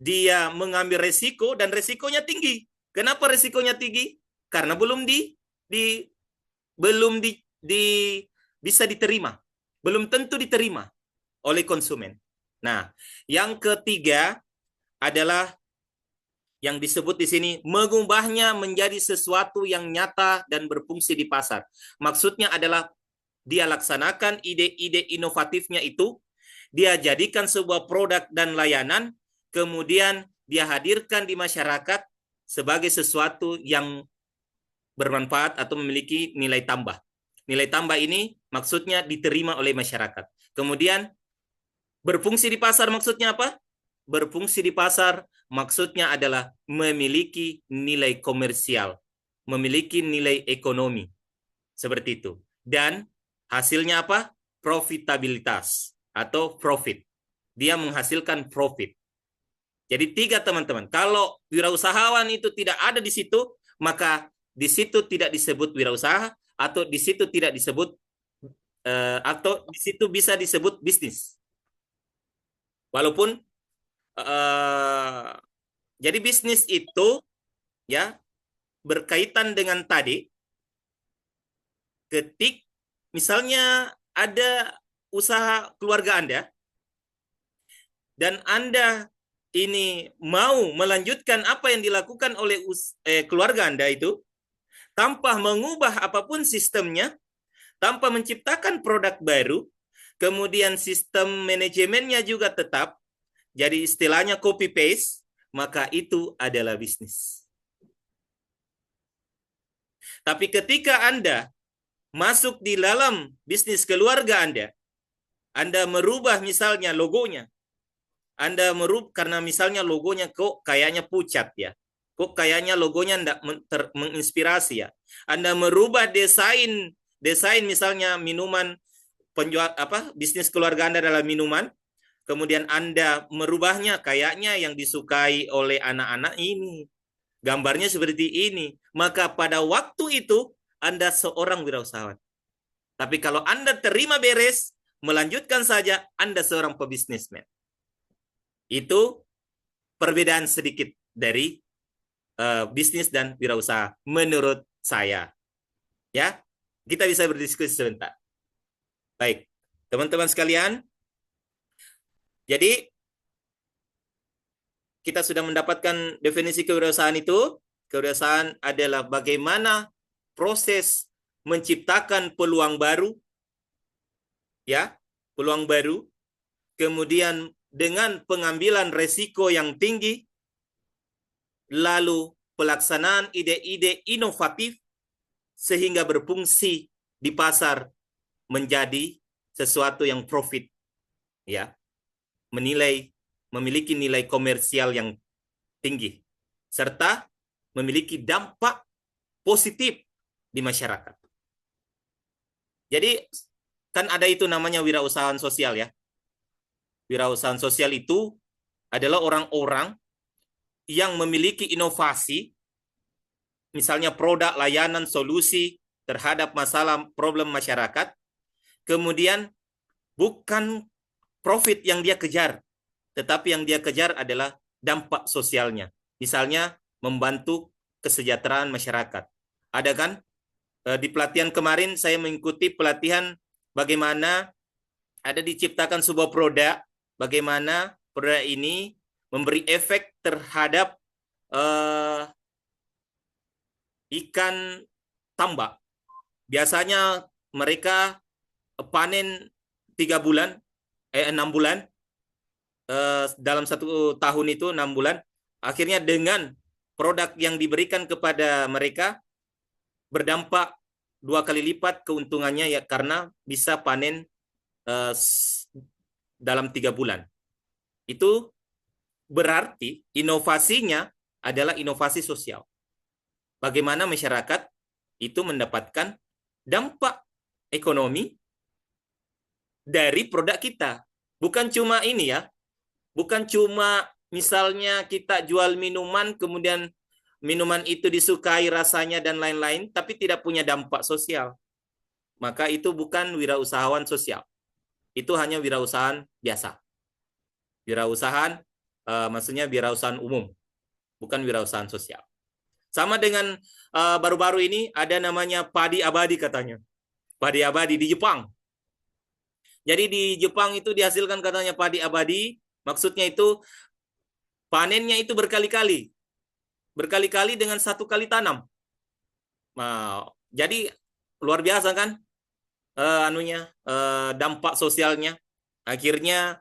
dia mengambil resiko dan resikonya tinggi. Kenapa resikonya tinggi? Karena belum bisa diterima. Belum tentu diterima oleh konsumen. Nah, yang ketiga adalah yang disebut di sini mengubahnya menjadi sesuatu yang nyata dan berfungsi di pasar. Maksudnya adalah dia laksanakan ide-ide inovatifnya itu, dia jadikan sebuah produk dan layanan, kemudian dia hadirkan di masyarakat sebagai sesuatu yang bermanfaat atau memiliki nilai tambah. Nilai tambah ini maksudnya diterima oleh masyarakat. Kemudian berfungsi di pasar maksudnya apa? Berfungsi di pasar maksudnya adalah memiliki nilai komersial, memiliki nilai ekonomi. Seperti itu. Dan hasilnya apa? Profitabilitas atau profit. Dia menghasilkan profit. Jadi 3 teman-teman. Kalau wirausahawan itu tidak ada di situ, maka di situ tidak disebut wirausaha, atau di situ tidak disebut atau di situ bisa disebut bisnis. Walaupun jadi bisnis itu ya berkaitan dengan tadi, misalnya ada usaha keluarga Anda, dan Anda ini mau melanjutkan apa yang dilakukan oleh keluarga Anda itu, tanpa mengubah apapun sistemnya, tanpa menciptakan produk baru, kemudian sistem manajemennya juga tetap, jadi istilahnya copy paste, maka itu adalah bisnis. Tapi ketika Anda masuk di dalam bisnis keluarga Anda merubah misalnya logonya, Anda merubah karena misalnya logonya kok kayaknya pucat ya, kok kayaknya logonya tidak menginspirasi ya. Anda merubah desain misalnya minuman, penjual bisnis keluarga Anda adalah minuman, kemudian Anda merubahnya kayaknya yang disukai oleh anak-anak ini, gambarnya seperti ini, maka pada waktu itu Anda seorang wirausahawan. Tapi kalau Anda terima beres, melanjutkan saja, Anda seorang pebisnismen. Itu perbedaan sedikit dari bisnis dan wirausaha menurut saya. Ya, kita bisa berdiskusi sebentar. Baik, teman-teman sekalian. Jadi kita sudah mendapatkan definisi kewirausahaan itu. Kewirausahaan adalah bagaimana proses menciptakan peluang baru, ya, peluang baru, kemudian dengan pengambilan resiko yang tinggi, lalu pelaksanaan ide-ide inovatif sehingga berfungsi di pasar menjadi sesuatu yang profit, ya, memiliki nilai komersial yang tinggi, serta memiliki dampak positif di masyarakat. Jadi kan ada itu namanya wirausahaan sosial ya. Wirausahaan sosial itu adalah orang-orang yang memiliki inovasi, misalnya produk, layanan, solusi terhadap masalah problem masyarakat, kemudian bukan profit yang dia kejar, tetapi yang dia kejar adalah dampak sosialnya. Misalnya membantu kesejahteraan masyarakat. Ada kan? Di pelatihan kemarin saya mengikuti pelatihan bagaimana ada diciptakan sebuah produk, bagaimana produk ini memberi efek terhadap ikan tambak. Biasanya mereka panen 6 bulan, dalam 1 tahun itu 6 bulan. Akhirnya dengan produk yang diberikan kepada mereka berdampak 2 kali lipat keuntungannya ya, karena bisa panen dalam 3 bulan. Itu berarti inovasinya adalah inovasi sosial. Bagaimana masyarakat itu mendapatkan dampak ekonomi dari produk kita. Bukan cuma ini ya, bukan cuma misalnya kita jual minuman, kemudian minuman itu disukai rasanya dan lain-lain, tapi tidak punya dampak sosial. Maka itu bukan wirausahawan sosial. Itu hanya wirausahaan biasa. Wirausahaan, maksudnya wirausahaan umum, bukan wirausahaan sosial. Sama dengan baru-baru ini ada namanya padi abadi katanya. Padi abadi di Jepang. Jadi di Jepang itu dihasilkan katanya padi abadi, maksudnya itu panennya itu berkali-kali. Berkali-kali dengan 1 kali tanam. Nah, jadi luar biasa kan dampak sosialnya. Akhirnya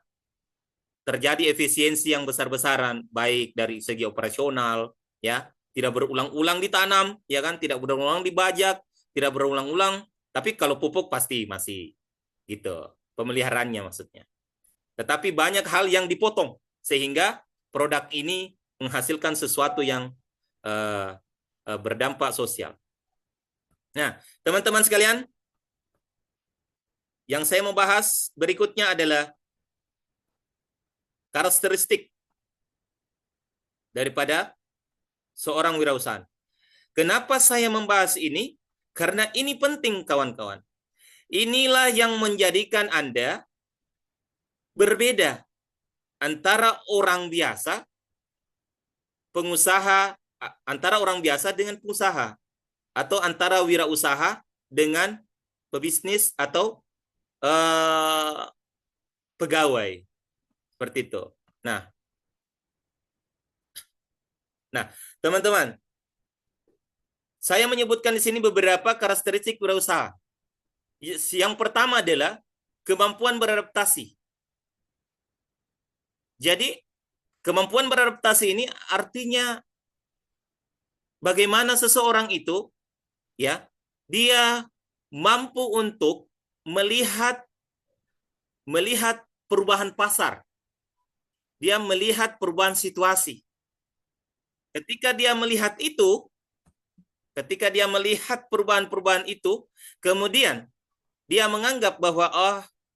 terjadi efisiensi yang besar-besaran, baik dari segi operasional, ya, tidak berulang-ulang ditanam, ya kan, tidak berulang-ulang dibajak, tidak berulang-ulang, tapi kalau pupuk pasti masih gitu, pemeliharaannya maksudnya. Tetapi banyak hal yang dipotong sehingga produk ini menghasilkan sesuatu yang berdampak sosial. Nah, teman-teman sekalian, yang saya mau bahas berikutnya adalah karakteristik daripada seorang wirausahaan. Kenapa saya membahas ini? Karena ini penting, kawan-kawan. Inilah yang menjadikan Anda berbeda antara orang biasa, pengusaha, antara orang biasa dengan pengusaha, atau antara wirausaha dengan pebisnis atau pegawai. Seperti itu. Nah, teman-teman, saya menyebutkan di sini beberapa karakteristik wirausaha. Yang pertama adalah kemampuan beradaptasi. Jadi, kemampuan beradaptasi ini artinya bagaimana seseorang itu, ya, dia mampu untuk melihat perubahan pasar. Dia melihat perubahan situasi. Ketika dia melihat perubahan-perubahan itu, kemudian dia menganggap bahwa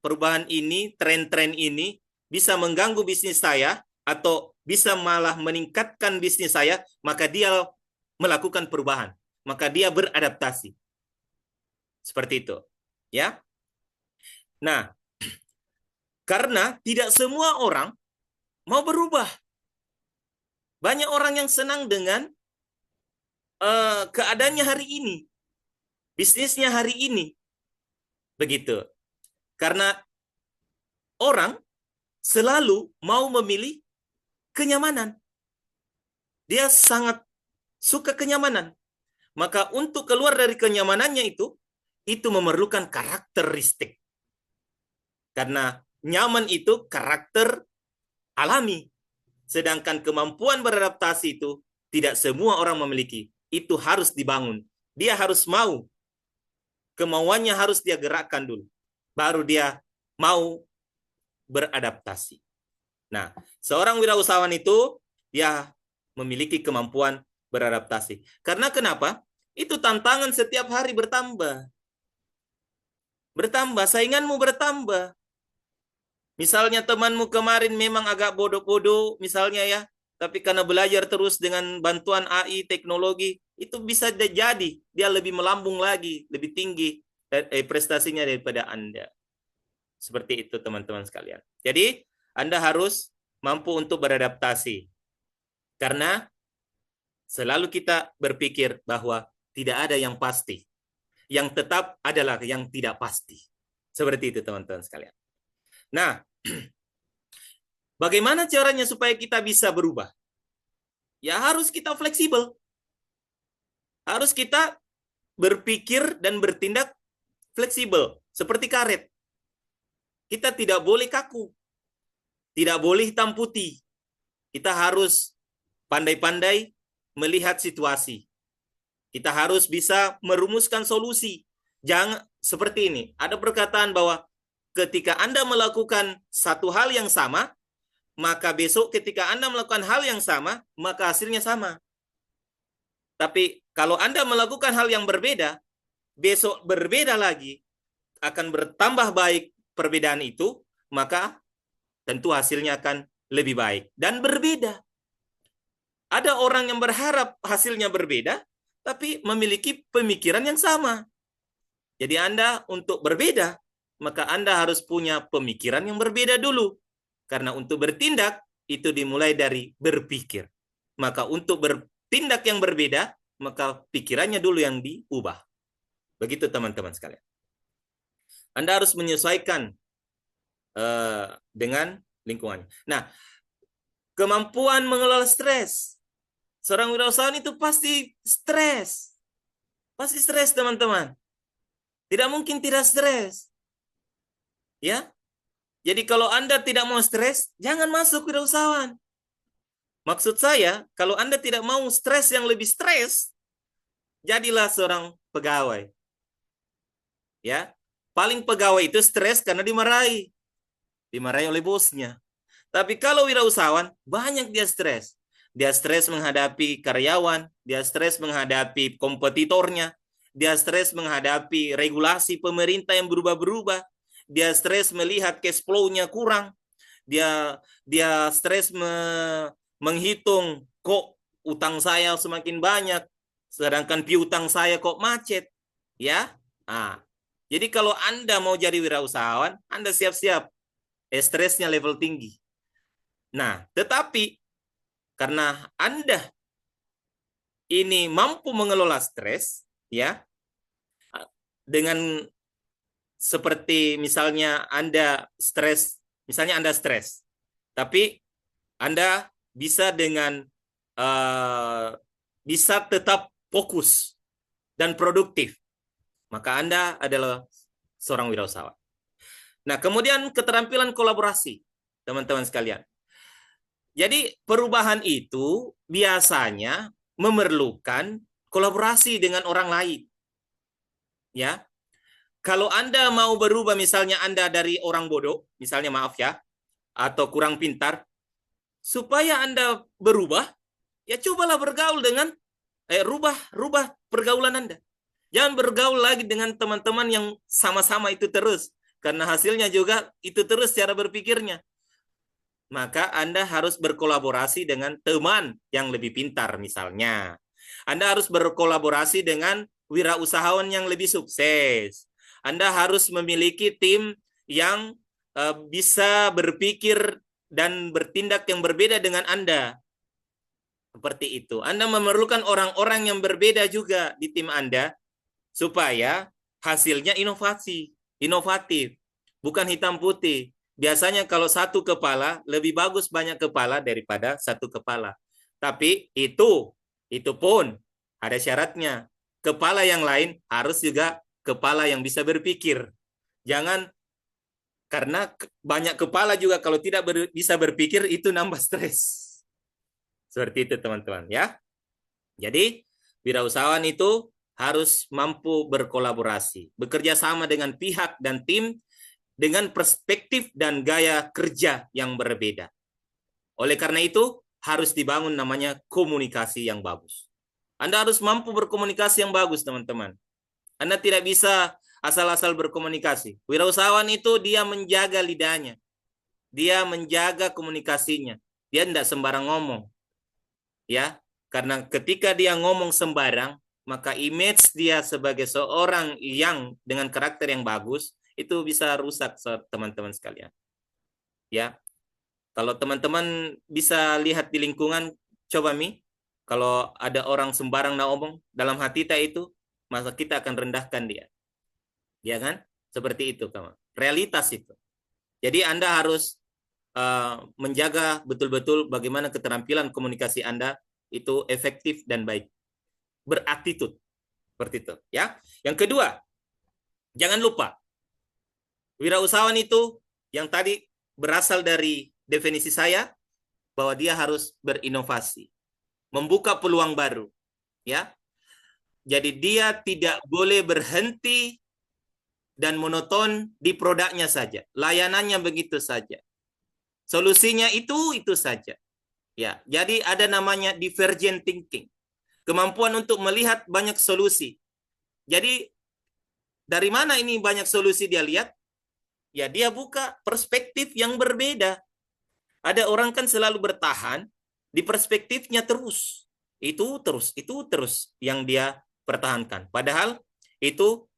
perubahan ini, tren-tren ini bisa mengganggu bisnis saya atau bisa malah meningkatkan bisnis saya, maka dia melakukan perubahan. Maka dia beradaptasi. Seperti itu. Ya. Nah, karena tidak semua orang mau berubah. Banyak orang yang senang dengan keadaannya hari ini. Bisnisnya hari ini. Begitu. Karena orang selalu mau memilih kenyamanan. Dia sangat suka kenyamanan. Maka untuk keluar dari kenyamanannya itu memerlukan karakteristik. Karena nyaman itu karakter alami. Sedangkan kemampuan beradaptasi itu tidak semua orang memiliki. Itu harus dibangun. Dia harus mau. Kemauannya harus dia gerakkan dulu. Baru dia mau beradaptasi. Nah, seorang wirausahawan itu dia memiliki kemampuan beradaptasi. Karena kenapa? Itu tantangan setiap hari bertambah. Bertambah, sainganmu bertambah. Misalnya temanmu kemarin memang agak bodoh-bodoh, misalnya ya, tapi karena belajar terus dengan bantuan AI, teknologi, itu bisa jadi dia lebih melambung lagi, lebih tinggi prestasinya daripada Anda. Seperti itu teman-teman sekalian. Jadi, Anda harus mampu untuk beradaptasi. Karena selalu kita berpikir bahwa tidak ada yang pasti. Yang tetap adalah yang tidak pasti. Seperti itu teman-teman sekalian. Nah, bagaimana caranya supaya kita bisa berubah? Ya harus kita fleksibel. Harus kita berpikir dan bertindak fleksibel. Seperti karet. Kita tidak boleh kaku. Tidak boleh hitam putih. Kita harus pandai-pandai melihat situasi. Kita harus bisa merumuskan solusi. Jangan seperti ini. Ada perkataan bahwa ketika Anda melakukan satu hal yang sama, maka besok ketika Anda melakukan hal yang sama, maka hasilnya sama. Tapi kalau Anda melakukan hal yang berbeda, besok berbeda lagi, akan bertambah baik perbedaan itu, maka tentu hasilnya akan lebih baik dan berbeda. Ada orang yang berharap hasilnya berbeda, tapi memiliki pemikiran yang sama. Jadi Anda untuk berbeda, maka Anda harus punya pemikiran yang berbeda dulu. Karena untuk bertindak, itu dimulai dari berpikir. Maka untuk bertindak yang berbeda, maka pikirannya dulu yang diubah. Begitu teman-teman sekalian. Anda harus menyesuaikan dengan lingkungannya. Nah, kemampuan mengelola stres. Seorang wirausahawan itu pasti stres. Pasti stres, teman-teman. Tidak mungkin tidak stres. Ya. Jadi kalau Anda tidak mau stres, jangan masuk wirausahawan. Maksud saya, kalau Anda tidak mau stres yang lebih stres, jadilah seorang pegawai. Ya. Paling pegawai itu stres karena dimarahi. Dimarahi oleh bosnya. Tapi kalau wirausahawan, banyak dia stres. Dia stres menghadapi karyawan, dia stres menghadapi kompetitornya, dia stres menghadapi regulasi pemerintah yang berubah-berubah, dia stres melihat cash flow-nya kurang, dia stres menghitung kok utang saya semakin banyak, sedangkan piutang saya kok macet, ya. Jadi kalau Anda mau jadi wirausahawan, Anda siap-siap, stresnya level tinggi. Nah, tetapi karena Anda ini mampu mengelola stres, ya, dengan seperti misalnya Anda stres, tapi Anda bisa bisa tetap fokus dan produktif, maka Anda adalah seorang wirausahawan. Nah, kemudian keterampilan kolaborasi, teman-teman sekalian. Jadi perubahan itu biasanya memerlukan kolaborasi dengan orang lain. Ya. Kalau Anda mau berubah, misalnya Anda dari orang bodoh, misalnya maaf ya, atau kurang pintar, supaya Anda berubah, ya cobalah bergaul dengan rubah pergaulan Anda. Jangan bergaul lagi dengan teman-teman yang sama-sama itu terus, karena hasilnya juga itu terus cara berpikirnya. Maka Anda harus berkolaborasi dengan teman yang lebih pintar misalnya. Anda harus berkolaborasi dengan wirausahawan yang lebih sukses. Anda harus memiliki tim yang bisa berpikir dan bertindak yang berbeda dengan Anda. Seperti itu. Anda memerlukan orang-orang yang berbeda juga di tim Anda supaya hasilnya inovatif, bukan hitam putih. Biasanya kalau satu kepala, lebih bagus banyak kepala daripada satu kepala. Tapi itu pun ada syaratnya. Kepala yang lain harus juga kepala yang bisa berpikir. Jangan, karena banyak kepala juga kalau tidak bisa berpikir, itu nambah stres. Seperti itu teman-teman ya. Jadi wirausahawan itu harus mampu berkolaborasi, bekerja sama dengan pihak dan tim dengan perspektif dan gaya kerja yang berbeda. Oleh karena itu, harus dibangun namanya komunikasi yang bagus. Anda harus mampu berkomunikasi yang bagus, teman-teman. Anda tidak bisa asal-asal berkomunikasi. Wirausahawan itu dia menjaga lidahnya. Dia menjaga komunikasinya. Dia tidak sembarang ngomong. Ya, karena ketika dia ngomong sembarang, maka image dia sebagai seorang yang dengan karakter yang bagus itu bisa rusak, teman-teman sekalian. Ya. Kalau teman-teman bisa lihat di lingkungan, coba kalau ada orang sembarang ngomong, dalam hati kita itu, maka kita akan rendahkan dia. Ya kan? Seperti itu, kawan. Realitas itu. Jadi Anda harus menjaga betul-betul bagaimana keterampilan komunikasi Anda itu efektif dan baik. Berattitude. Seperti itu. Ya. Yang kedua, jangan lupa, wirausahawan itu yang tadi berasal dari definisi saya, bahwa dia harus berinovasi. Membuka peluang baru. Ya. Jadi dia tidak boleh berhenti dan monoton di produknya saja. Layanannya begitu saja. Solusinya itu saja. Ya, jadi ada namanya divergent thinking. Kemampuan untuk melihat banyak solusi. Jadi dari mana ini banyak solusi dia lihat? Ya, dia buka perspektif yang berbeda. Ada orang kan selalu bertahan di perspektifnya terus. Itu terus yang dia pertahankan. Padahal itu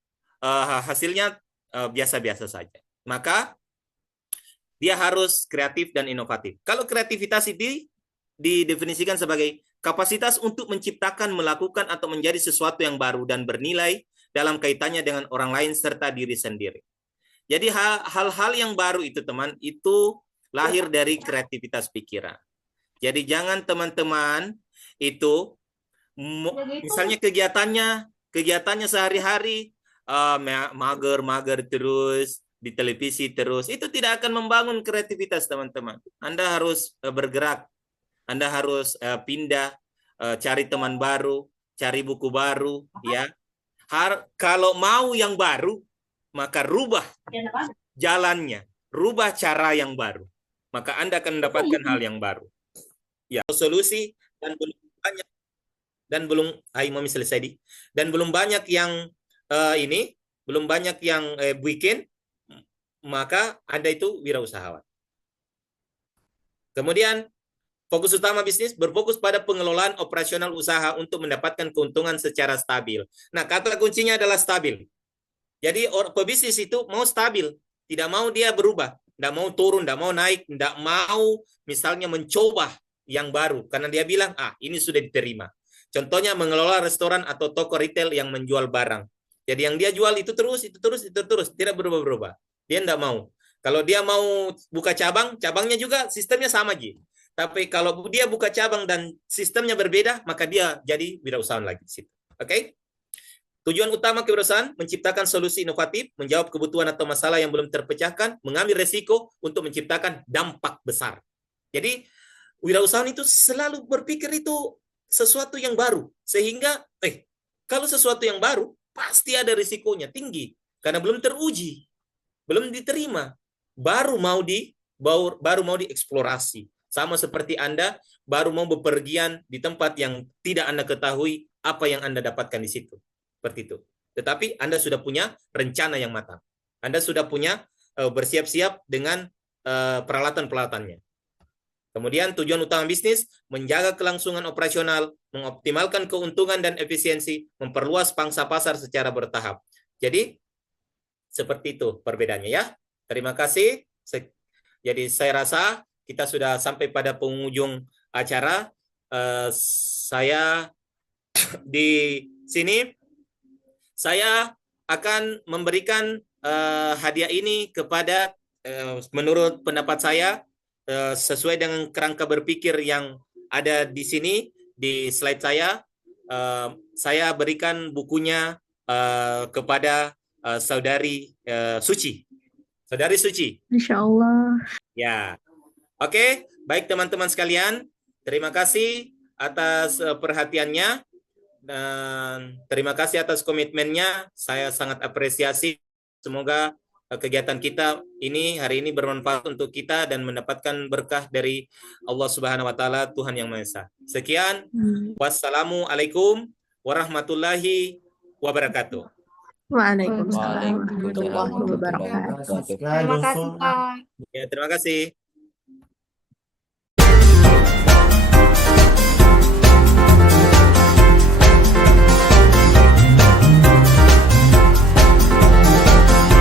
hasilnya biasa-biasa saja. Maka dia harus kreatif dan inovatif. Kalau kreativitas itu didefinisikan sebagai kapasitas untuk menciptakan, melakukan, atau menjadi sesuatu yang baru dan bernilai dalam kaitannya dengan orang lain serta diri sendiri. Jadi hal-hal yang baru itu, teman, itu lahir dari kreativitas pikiran. Jadi jangan teman-teman itu misalnya kegiatannya sehari-hari mager terus di televisi terus, itu tidak akan membangun kreativitas, teman-teman. Anda harus bergerak, Anda harus pindah, cari teman baru, cari buku baru, ya. Kalau mau yang baru, maka rubah jalannya, rubah cara yang baru, maka Anda akan mendapatkan hal yang baru. Ya, solusi dan belum banyak yang belum banyak yang bikin, maka Anda itu wirausahawan. Kemudian fokus utama bisnis berfokus pada pengelolaan operasional usaha untuk mendapatkan keuntungan secara stabil. Nah, kata kuncinya adalah stabil. Jadi pebisnis itu mau stabil, tidak mau dia berubah, tidak mau turun, tidak mau naik, tidak mau misalnya mencoba yang baru karena dia bilang ini sudah diterima. Contohnya mengelola restoran atau toko retail yang menjual barang. Jadi yang dia jual itu terus, tidak berubah-berubah. Dia enggak mau. Kalau dia mau buka cabang, cabangnya juga sistemnya sama, Ji. Tapi kalau dia buka cabang dan sistemnya berbeda, maka dia jadi wirausahawan lagi di situ. Oke? Tujuan utama kewirausahaan, menciptakan solusi inovatif, menjawab kebutuhan atau masalah yang belum terpecahkan, mengambil resiko untuk menciptakan dampak besar. Jadi, wirausahaan itu selalu berpikir itu sesuatu yang baru. Sehingga, kalau sesuatu yang baru, pasti ada risikonya tinggi. Karena belum teruji, belum diterima. Baru mau dieksplorasi. Sama seperti Anda, baru mau bepergian di tempat yang tidak Anda ketahui apa yang Anda dapatkan di situ. Seperti itu. Tetapi Anda sudah punya rencana yang matang. Anda sudah punya bersiap-siap dengan peralatan-peralatannya. Kemudian tujuan utama bisnis, menjaga kelangsungan operasional, mengoptimalkan keuntungan dan efisiensi, memperluas pangsa pasar secara bertahap. Jadi, seperti itu perbedaannya ya. Terima kasih. Jadi saya rasa kita sudah sampai pada penghujung acara. Saya di sini, saya akan memberikan hadiah ini kepada, menurut pendapat saya, sesuai dengan kerangka berpikir yang ada di sini, di slide saya berikan bukunya kepada Saudari Suci. Saudari Suci. Insya Allah. Ya. Oke, baik teman-teman sekalian. Terima kasih atas perhatiannya. Dan terima kasih atas komitmennya. Saya sangat apresiasi. Semoga kegiatan kita ini hari ini bermanfaat untuk kita dan mendapatkan berkah dari Allah Subhanahu wa taala, Tuhan yang Maha Esa. Sekian. Wassalamualaikum warahmatullahi wabarakatuh. Waalaikumsalam warahmatullahi wabarakatuh. Terima kasih, Pak. Ya, terima kasih.